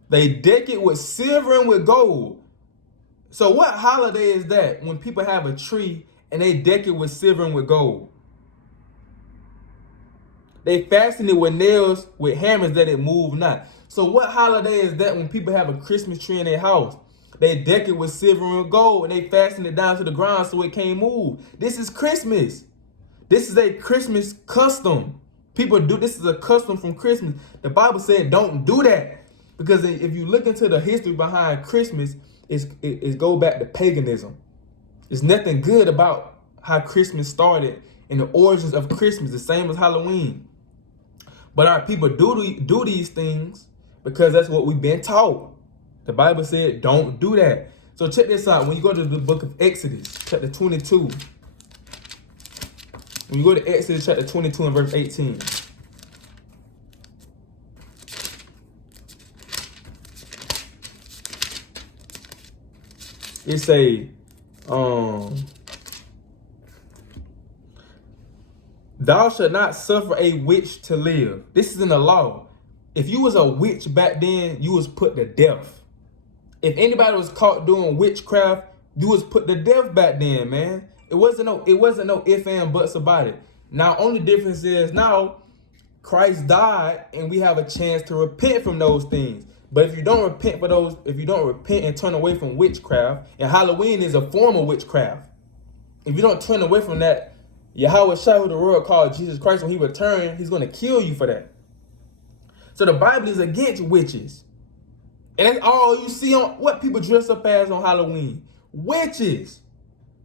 they deck it with silver and with gold. So what holiday is that when people have a tree and they deck it with silver and with gold? They fasten it with nails, with hammers that it move not. So what holiday is that when people have a Christmas tree in their house? They deck it with silver and gold and they fasten it down to the ground so it can't move. This is Christmas. This is a Christmas custom. People do, this is a custom from Christmas. The Bible said don't do that. Because if you look into the history behind Christmas, it go back to paganism. There's nothing good about how Christmas started and the origins of Christmas, the same as Halloween. But our people do these things because that's what we've been taught. The Bible said don't do that. So check this out. When you go to the book of Exodus, chapter 22. When you go to Exodus chapter 22 and verse 18. It say, thou shalt not suffer a witch to live. This is in the law. If you was a witch back then, you was put to death. If anybody was caught doing witchcraft, you was put to death back then, man. It wasn't no ifs and buts about it. Now, only difference is now Christ died and we have a chance to repent from those things. But if you don't repent and turn away from witchcraft, and Halloween is a form of witchcraft. If you don't turn away from that, Yahweh Shai, who the world called Jesus Christ, when he returns, he's going to kill you for that. So the Bible is against witches. And that's all you see on what people dress up as on Halloween. Witches.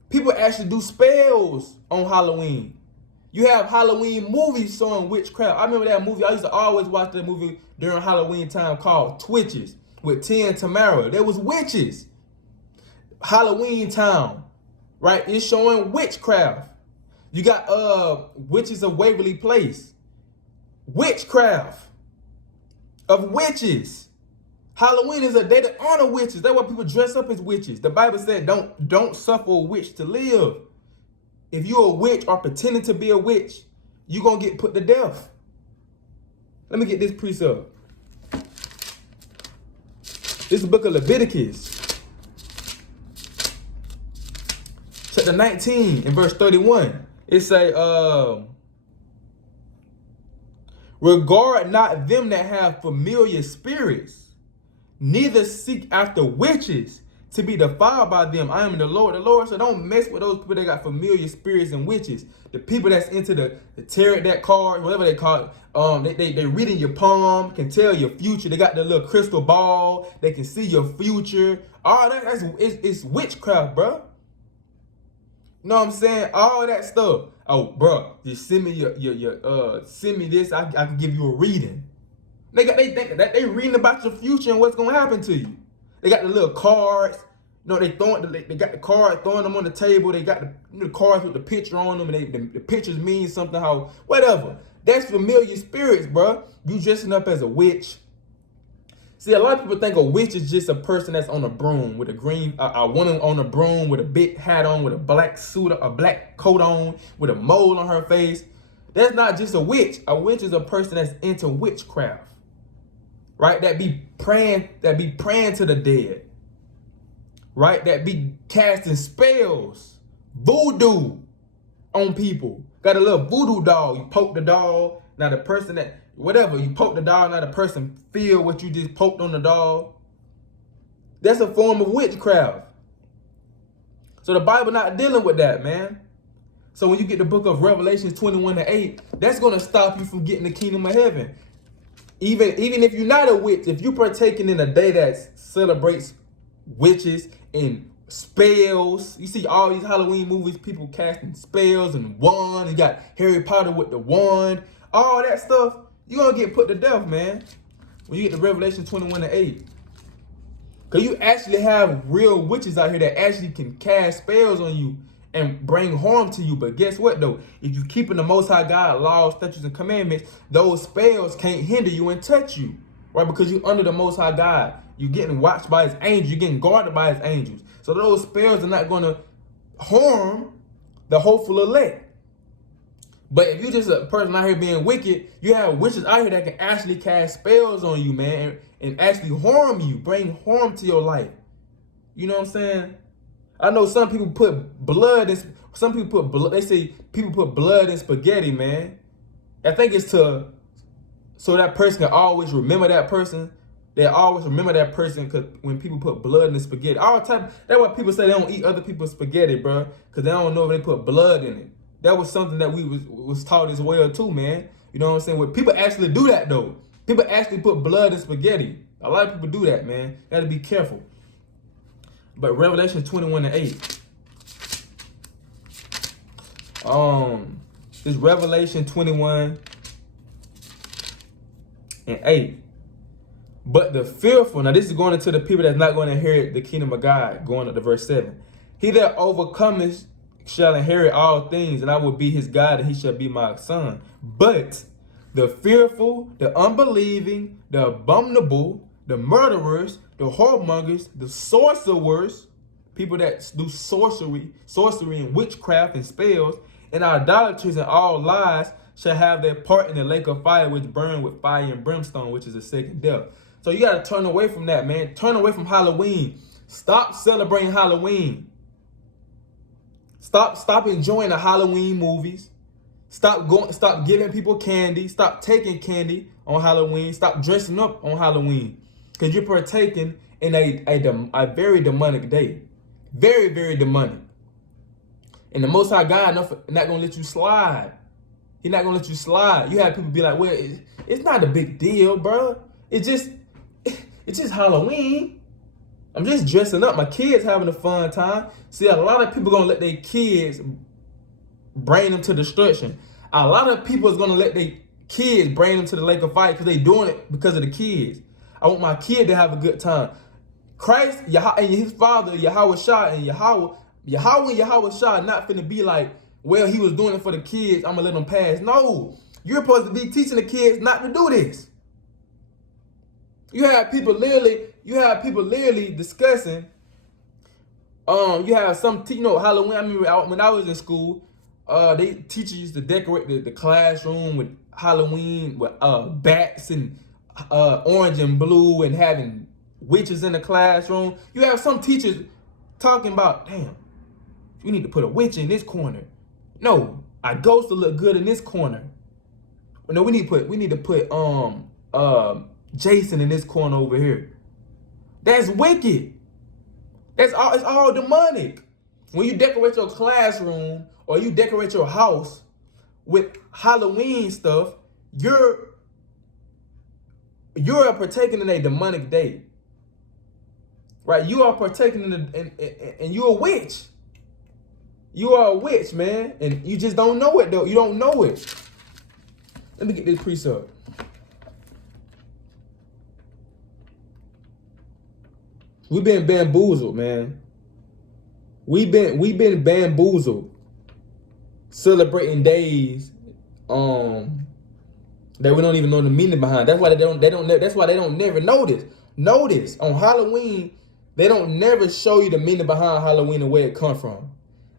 People actually do spells on Halloween. You have Halloween movies showing witchcraft. I remember that movie. I used to always watch that movie during Halloween time called Twitches with Tia and Tamara. There was witches. Halloween Town, right? It's showing witchcraft. You got Witches of Waverly Place. Witchcraft of witches. Halloween is a day to honor witches. That's why people dress up as witches. The Bible said don't suffer a witch to live. If you're a witch or pretending to be a witch, you're going to get put to death. Let me get this precept. This is the book of Leviticus. Chapter 19 and verse 31. It say, regard not them that have familiar spirits, neither seek after witches to be defiled by them. I am the Lord. The Lord said, don't mess with those people that got familiar spirits and witches. The people that's into the tarot deck cards, whatever they call it. They reading your palm, can tell your future. They got the little crystal ball. They can see your future. All that, it's witchcraft, bro. You know what I'm saying? All that stuff. Oh, bro, just send me send me this. I can give you a reading. They think that they reading about your future and what's gonna happen to you. They got the little cards. You know, they got the card, throwing them on the table. They got the cards with the picture on them, and the pictures mean something. How whatever. That's familiar spirits, bro. You dressing up as a witch. See, a lot of people think a witch is just a person that's on a broom with a green, a woman on a broom with a big hat on, with a black suit, a black coat on, with a mole on her face. That's not just a witch. A witch is a person that's into witchcraft, right? That be praying to the dead, right? That be casting spells, voodoo on people. Got a little voodoo doll. You poke the doll. Now the person that, whatever, you poke the doll, now the person feel what you just poked on the doll. That's a form of witchcraft. So the Bible not dealing with that, man. So when you get the book of Revelation 21:8, that's going to stop you from getting the kingdom of heaven. Even if you're not a witch, if you're partaking in a day that celebrates witches and spells, you see all these Halloween movies, people casting spells and wand, you got Harry Potter with the wand, all that stuff, you're going to get put to death, man, when you get to Revelation 21:8. Because you actually have real witches out here that actually can cast spells on you and bring harm to you. But guess what, though? If you keep in the Most High God laws, statutes, and commandments, those spells can't hinder you and touch you, right? Because you're under the Most High God. You're getting watched by his angels. You're getting guarded by his angels. So those spells are not going to harm the hopeful elect. But if you're just a person out here being wicked, you have witches out here that can actually cast spells on you, man, and actually harm you, bring harm to your life. You know what I'm saying? I know some people put blood in, they say people put blood in spaghetti, man. I think it's so that person can always remember that person. They always remember that person, because when people put blood in the spaghetti, that's why people say they don't eat other people's spaghetti, bro, because they don't know if they put blood in it. That was something that we was taught as well too, man. You know what I'm saying? When people actually do that though, people actually put blood in spaghetti. A lot of people do that, man. You gotta be careful. But Revelation 21:8. This Revelation 21:8. But the fearful, now this is going into the people that's not going to inherit the kingdom of God, going up to verse 7. He that overcometh shall inherit all things, and I will be his God, and he shall be my son. But the fearful, the unbelieving, the abominable, the murderers, the whoremongers, the sorcerers, people that do sorcery and witchcraft and spells, and idolaters and all lies shall have their part in the lake of fire, which burn with fire and brimstone, which is the second death. So you got to turn away from that, man. Turn away from Halloween. Stop celebrating Halloween. Stop enjoying the Halloween movies. Stop giving people candy. Stop taking candy on Halloween. Stop dressing up on Halloween, because you're partaking in a very demonic day. Very, very demonic. And the Most High God not going to let you slide. He's not going to let you slide. You have people be like, well, it's not a big deal, bro. It's just Halloween. I'm just dressing up. My kids having a fun time. See, a lot of people going to let their kids bring them to destruction. A lot of people is going to let their kids bring them to the lake of fire because they doing it because of the kids. I want my kid to have a good time. Christ, and his father, Yahweh Shah, and Yahweh Shah not finna be like, well, he was doing it for the kids, I'm gonna let them pass. No, you're supposed to be teaching the kids not to do this. You have people literally discussing. You have some, Halloween. I mean, when I was in school, They teachers used to decorate the classroom with Halloween with bats and orange and blue and having witches in the classroom. You have some teachers talking about, damn, we need to put a witch in this corner. No, a ghost to look good in this corner. No, we need to put Jason in this corner over here. That's wicked. It's all demonic. When you decorate your classroom or you decorate your house with Halloween stuff, you're partaking in a demonic day. Right? You are partaking and you're a witch. You are a witch, man. And you just don't know it, though. You don't know it. Let me get this precept. We've been bamboozled, man. We've been bamboozled. Celebrating days that we don't even know the meaning behind. That's why they don't never notice. Notice on Halloween, they don't never show you the meaning behind Halloween and where it comes from.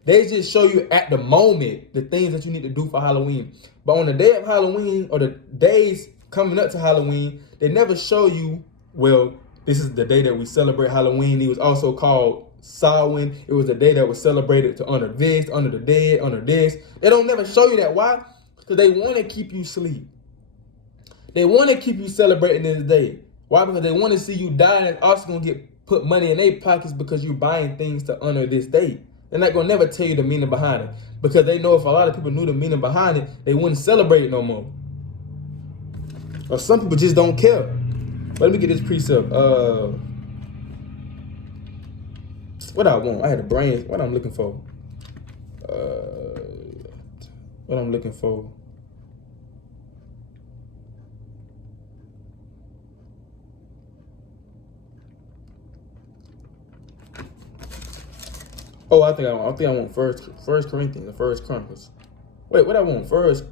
They just show you at the moment the things that you need to do for Halloween. But on the day of Halloween or the days coming up to Halloween, they never show you, well, this is the day that we celebrate Halloween. It was also called Samhain. It was the day that was celebrated to honor this, honor the dead, honor this. They don't never show you that. Why? Because they want to keep you asleep. They want to keep you celebrating this day. Why? Because they want to see you die, and it's also going to put money in their pockets because you're buying things to honor this day. They're not going to never tell you the meaning behind it because they know if a lot of people knew the meaning behind it, they wouldn't celebrate it no more. Or some people just don't care. But let me get this precept. What I want? I had a brain. What I'm looking for? What I'm looking for? Oh, I think I want First Corinthians, the First Chronicles. Wait, what I want first?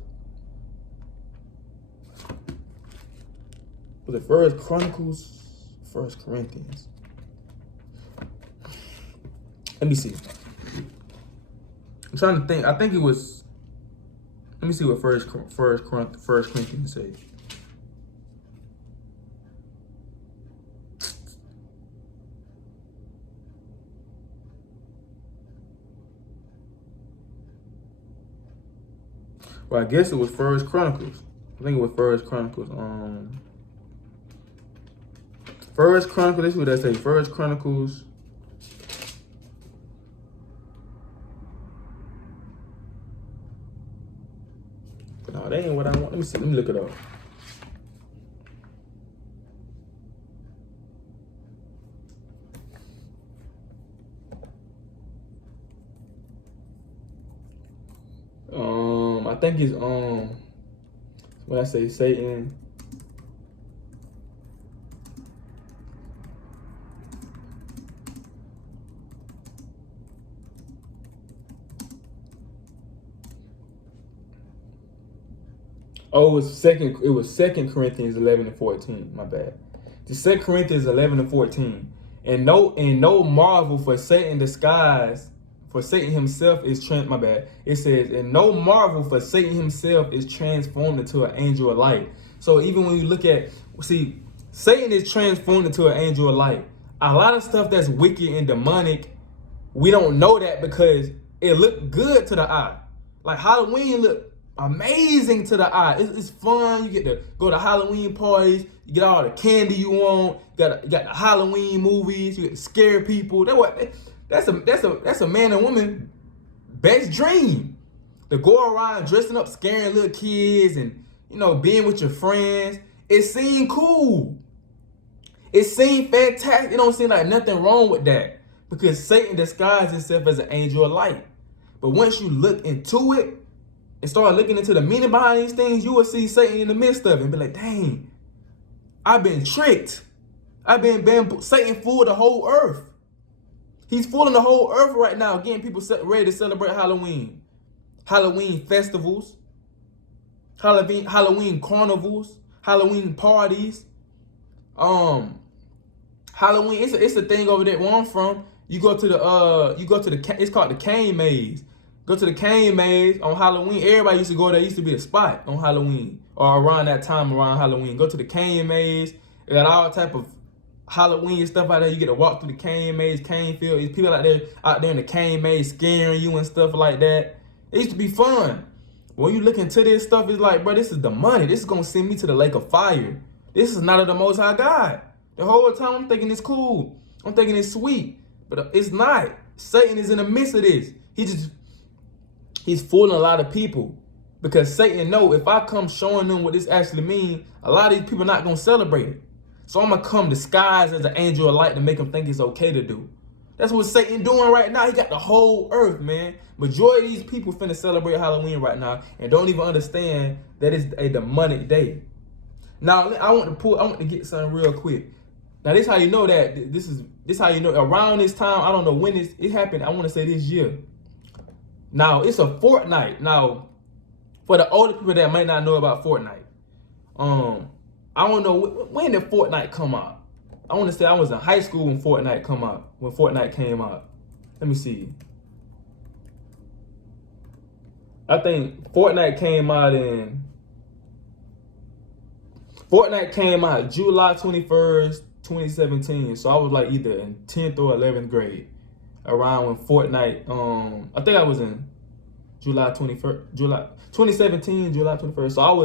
Was it First Chronicles? First Corinthians. Let me see. I'm trying to think. I think it was. Let me see what First Corinthians says. Well, I guess it was First Chronicles. I think it was First Chronicles. First Chronicles. This is what they say. First Chronicles. No, that ain't what I want. Let me see. Let me look it up. I think it's when I say Satan. Oh, it was Second Corinthians 11 and 14. My bad. The 2 Corinthians 11 and 14. And no marvel for Satan disguised. For Satan himself is my bad. It says, and no marvel for Satan himself is transformed into an angel of light. So even when you look at, see, Satan is transformed into an angel of light. A lot of stuff that's wicked and demonic, we don't know that because it looked good to the eye. Like Halloween look amazing to the eye. It's fun. You get to go to Halloween parties. You get all the candy you want. You got the Halloween movies. You get to scare people. That's a man and woman best dream. To go around dressing up, scaring little kids, and being with your friends. It seemed cool. It seemed fantastic. It don't seem like nothing wrong with that because Satan disguised himself as an angel of light. But once you look into it and start looking into the meaning behind these things, you will see Satan in the midst of it and be like, dang, I've been tricked. Satan fooled the whole earth. He's fooling the whole earth right now, getting people ready to celebrate Halloween. Halloween festivals, Halloween carnivals, Halloween parties. Halloween, it's a thing over there where I'm from. You go to the it's called the cane maze. Go to the cane maze on Halloween. Everybody used to go there. It used to be a spot on Halloween or around that time around Halloween. Go to the cane maze. They got all type of Halloween stuff out there. You get to walk through the cane maze, cane field. There's people out there in the cane maze scaring you and stuff like that. It used to be fun. But when you look into this stuff, it's like, bro, this is the money. This is gonna send me to the lake of fire. This is not of the Most High God. The whole time I'm thinking it's cool. I'm thinking it's sweet, but it's not. Satan is in the midst of this. He's fooling a lot of people because Satan know if I come showing them what this actually means, a lot of these people are not going to celebrate it. So I'm going to come disguised as an angel of light to make them think it's okay to do. That's what Satan doing right now. He got the whole earth, man. Majority of these people finna celebrate Halloween right now and don't even understand that it's a demonic day. Now, I want to get something real quick. Now, this how you know that this how you know around this time, I don't know when it happened. I want to say this year. Now, it's a Fortnite. Now, for the older people that might not know about Fortnite, I don't know when did Fortnite come out. I want to say I was in high school when Fortnite came out. Let me see. I think Fortnite came out July 21st, 2017. So I was like either in 10th or 11th grade. Around when Fortnite, I think I was in July 2017, July 21st. So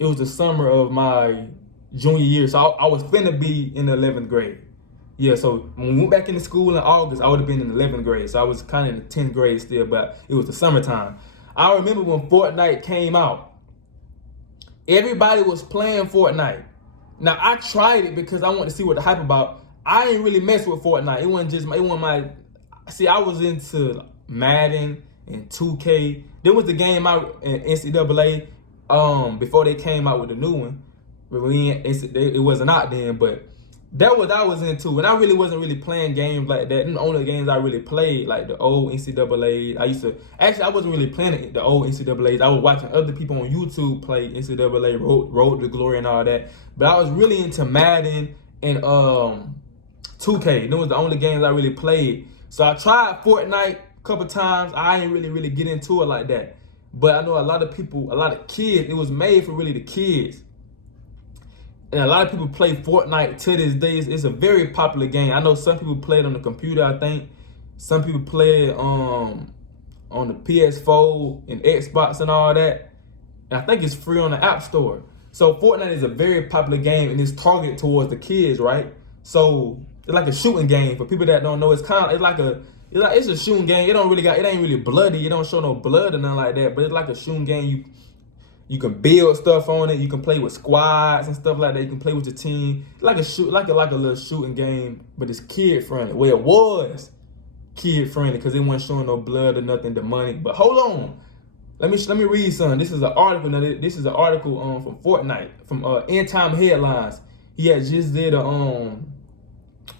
it was the summer of my junior year. So I was finna be in the 11th grade. Yeah, so when we went back into school in August, I would have been in the 11th grade. So I was kind of in the 10th grade still, but it was the summertime. I remember when Fortnite came out, everybody was playing Fortnite. Now, I tried it because I wanted to see what the hype about. I ain't really mess with Fortnite. It wasn't my, see, I was into Madden and 2K. There was the game out in NCAA before they came out with the new one. It wasn't out then, but that was what I was into. And I really wasn't really playing games like that. And the only games I really played, like the old NCAA, I wasn't really playing the old NCAAs. I was watching other people on YouTube play NCAA, Road to Glory and all that. But I was really into Madden and 2K. Those were the only games I really played. So I tried Fortnite a couple times. I ain't really get into it like that. But I know a lot of kids, it was made for really the kids. And a lot of people play Fortnite to this day. It's a very popular game. I know some people play it on the computer, I think. Some people play it on the PS4 and Xbox and all that. And I think it's free on the App Store. So Fortnite is a very popular game and it's targeted towards the kids, right? So it's like a shooting game. For people that don't know, it's a shooting game. It ain't really bloody. It don't show no blood or nothing like that. But it's like a shooting game. You can build stuff on it. You can play with squads and stuff like that. You can play with your team. Like a little shooting game, but it's kid friendly. Well, it was kid friendly because it wasn't showing no blood or nothing demonic. But hold on, let me read something. This is an article. From Fortnite, from End Time Headlines. He had just did a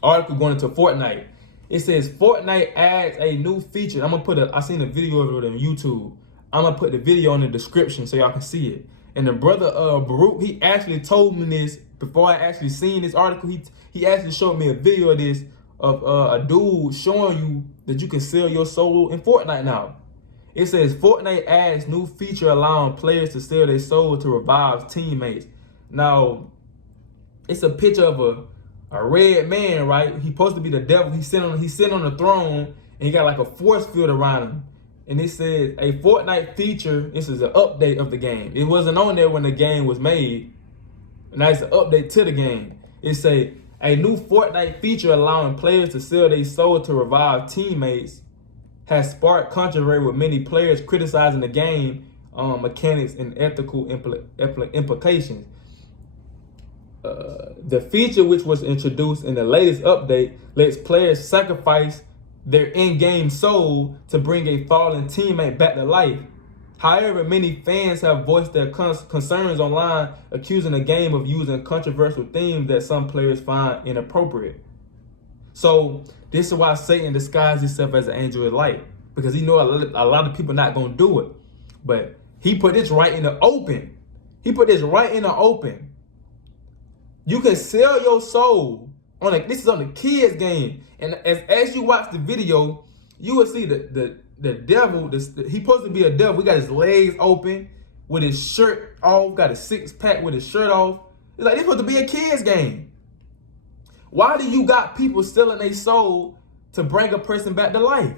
article going into Fortnite. It says Fortnite adds a new feature. I seen a video of it on YouTube. I'm gonna put the video in the description so y'all can see it. And the brother Baruch, he actually told me this before I actually seen this article. He actually showed me a video of this of a dude showing you that you can sell your soul in Fortnite now. It says Fortnite adds new feature allowing players to sell their soul to revive teammates. Now, it's a picture of a red man, right? He's supposed to be the devil. He's sitting on the throne and he got like a force field around him. And it says a Fortnite feature. This is an update of the game. It wasn't on there when the game was made. And now it's an update to the game. It say a new Fortnite feature allowing players to sell their soul to revive teammates has sparked controversy with many players criticizing the game mechanics and ethical implications. The feature, which was introduced in the latest update, lets players sacrifice their in-game soul to bring a fallen teammate back to life. However, many fans have voiced their concerns online, accusing the game of using controversial themes that some players find inappropriate. So this is why Satan disguised himself as an angel of light, because he know a lot of people not gonna do it. But he put this right in the open. You can sell your soul This is on the kids game. And as you watch the video, you will see the devil. He supposed to be a devil. He got his legs open with his shirt off, got a 6-pack with his shirt off. It's like, this supposed to be a kids game. Why do you got people selling their soul to bring a person back to life?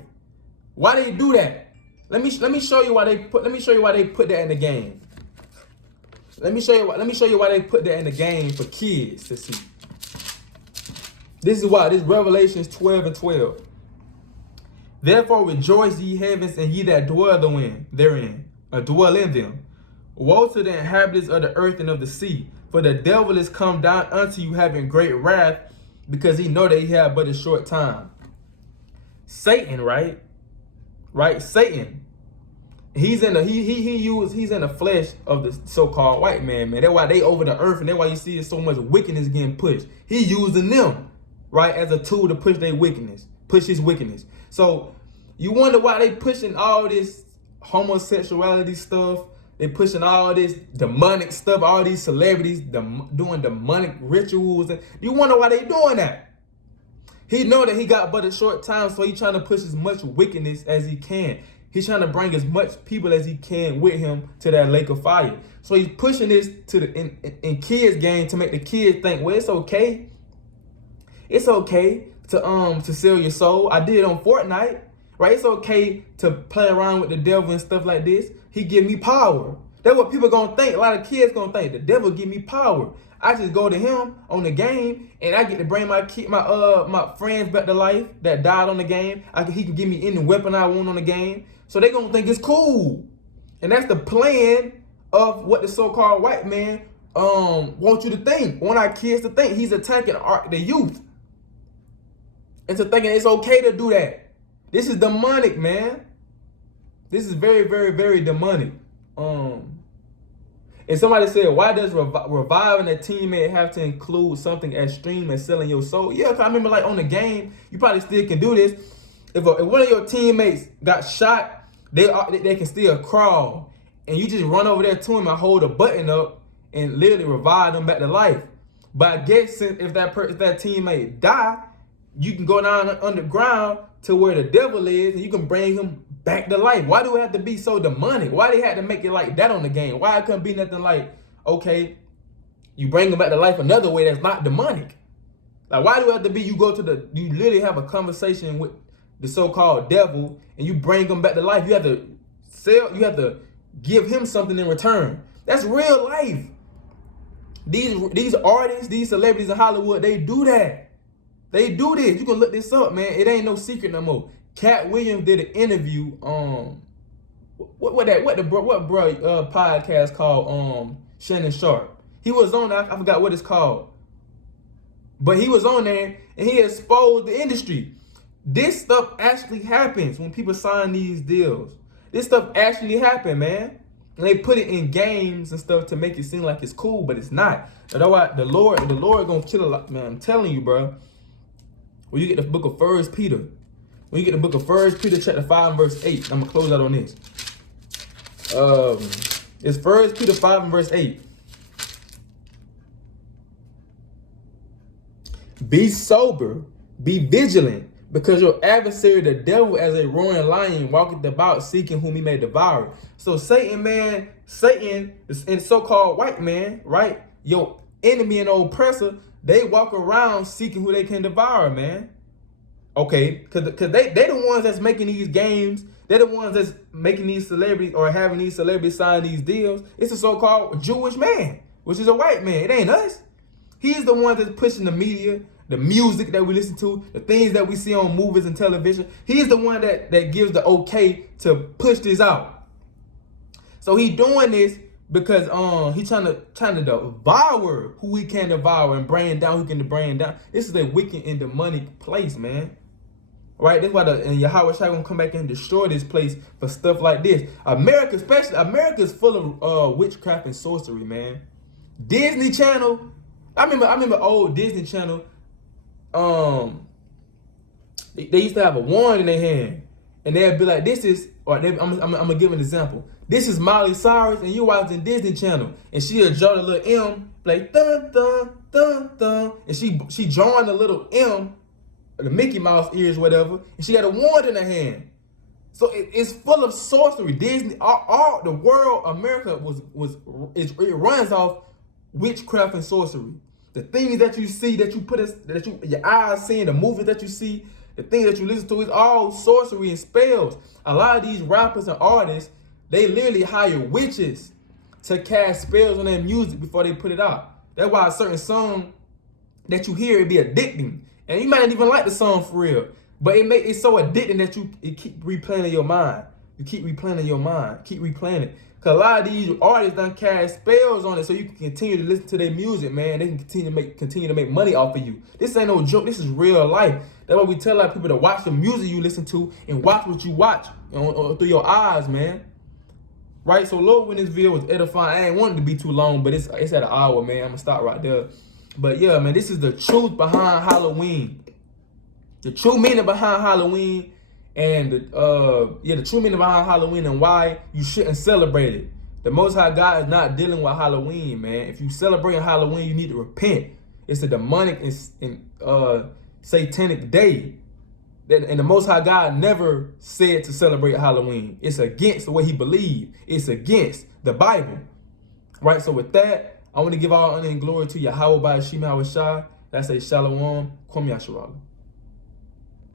Why do they do that? Let me show you why they put that in the game. Let me show you why they put that in the game for kids to see. This is why. This is Revelations 12:12. Therefore rejoice, ye heavens, and ye that dwell therein, or dwell in them. Woe to the inhabitants of the earth and of the sea, for the devil is come down unto you having great wrath, because he know that he had but a short time. Satan, right? Satan. He's in the flesh of the so-called white man, man. That's why they over the earth, and that's why you see so much wickedness getting pushed. He using them, right, as a tool to push their wickedness, push his wickedness. So you wonder why they pushing all this homosexuality stuff. They pushing all this demonic stuff, all these celebrities doing demonic rituals. And you wonder why they doing that. He know that he got but a short time, so he trying to push as much wickedness as he can. He's trying to bring as much people as he can with him to that lake of fire. So he's pushing this to in kids' game to make the kids think, well, it's okay. It's okay to sell your soul. I did it on Fortnite, right? It's okay to play around with the devil and stuff like this. He give me power. That's what people gonna think. A lot of kids gonna think the devil give me power. I just go to him on the game, and I get to bring my friends back to life that died on the game. He can give me any weapon I want on the game. So they gonna think it's cool. And that's the plan of what the so-called white man wants you to think. Want our kids to think. He's attacking the youth into thinking it's okay to do that. This is demonic, man. This is very, very, very demonic. And somebody said, why does reviving a teammate have to include something as extreme as selling your soul? Yeah, cause I remember like on the game, you probably still can do this. If one of your teammates got shot, they can still crawl. And you just run over there to him and hold a button up and literally revive them back to life. But I guess if that teammate die, you can go down underground to where the devil is and you can bring him back to life. Why do it have to be so demonic? Why they had to make it like that on the game? Why it couldn't be nothing like, okay, you bring him back to life another way that's not demonic? Like, why do it have to be you literally have a conversation with the so-called devil and you bring him back to life? You have to give him something in return. That's real life. These artists, these celebrities in Hollywood, they do that. They do this. You can look this up, man. It ain't no secret no more. Cat Williams did an interview. What podcast called Shannon Sharp. He was on there. I forgot what it's called, but he was on there and he exposed the industry. This stuff actually happens when people sign these deals. This stuff actually happen, man. And they put it in games and stuff to make it seem like it's cool, but it's not. That's why the Lord gonna kill a lot, man. I'm telling you, bro. When you get the book of 1 Peter, chapter 5 and verse 8, I'm gonna close out on this. It's 1 Peter 5 and verse 8. Be sober, be vigilant, because your adversary, the devil, as a roaring lion, walketh about seeking whom he may devour. So Satan, and so-called white man, right? Your enemy and oppressor, they walk around seeking who they can devour, man. Okay, because they the ones that's making these games. They're the ones that's making these celebrities or having these celebrities sign these deals. It's a so-called Jewish man, which is a white man. It ain't us. He's the one that's pushing the media, the music that we listen to, the things that we see on movies and television. He's the one that gives the okay to push this out. So he doing this because he's trying to devour who he can devour and bring down who can bring down. This is a wicked and demonic place, man. Right? That's why Yahweh Shai gonna come back and destroy this place for stuff like this. America's full of witchcraft and sorcery, man. Disney Channel. I remember old Disney Channel. They used to have a wand in their hand, and they'd be like, "This is I'm gonna give an example. This is Miley Cyrus, and you watching Disney Channel, and she'll draw the little M, like dun dun dun dun, and she drawing the little M, the Mickey Mouse ears, whatever, and she got a wand in her hand. So it's full of sorcery. Disney, all the world, America it runs off witchcraft and sorcery. The things that you see, your eyes seeing, the movies that you see, the things that you listen to, is all sorcery and spells. A lot of these rappers and artists, they literally hire witches to cast spells on their music before they put it out. That's why a certain song that you hear, it be addicting, and you might not even like the song for real. But it's so addicting that it keep replaying in your mind. You keep replaying in your mind, keep replaying it. Cause a lot of these artists done cast spells on it, so you can continue to listen to their music, man. They can continue to make money off of you. This ain't no joke. This is real life. That's why we tell our people to watch the music you listen to and watch what you watch through your eyes, man. Right? So Lord, when this video was edifying, I ain't want it to be too long, but it's at an hour, man. I'm gonna stop right there. But yeah, man, this is the truth behind Halloween. The true meaning behind Halloween, and the true meaning behind Halloween, and why you shouldn't celebrate it. The Most High God is not dealing with Halloween, man. If you celebrate Halloween, you need to repent. It's a demonic and satanic day. And the Most High God never said to celebrate Halloween. It's against the way He believed. It's against the Bible. Right? So with that, I want to give all honor and glory to Yahweh by Shema Shai. That's a Shalom, Kwam Yasharala.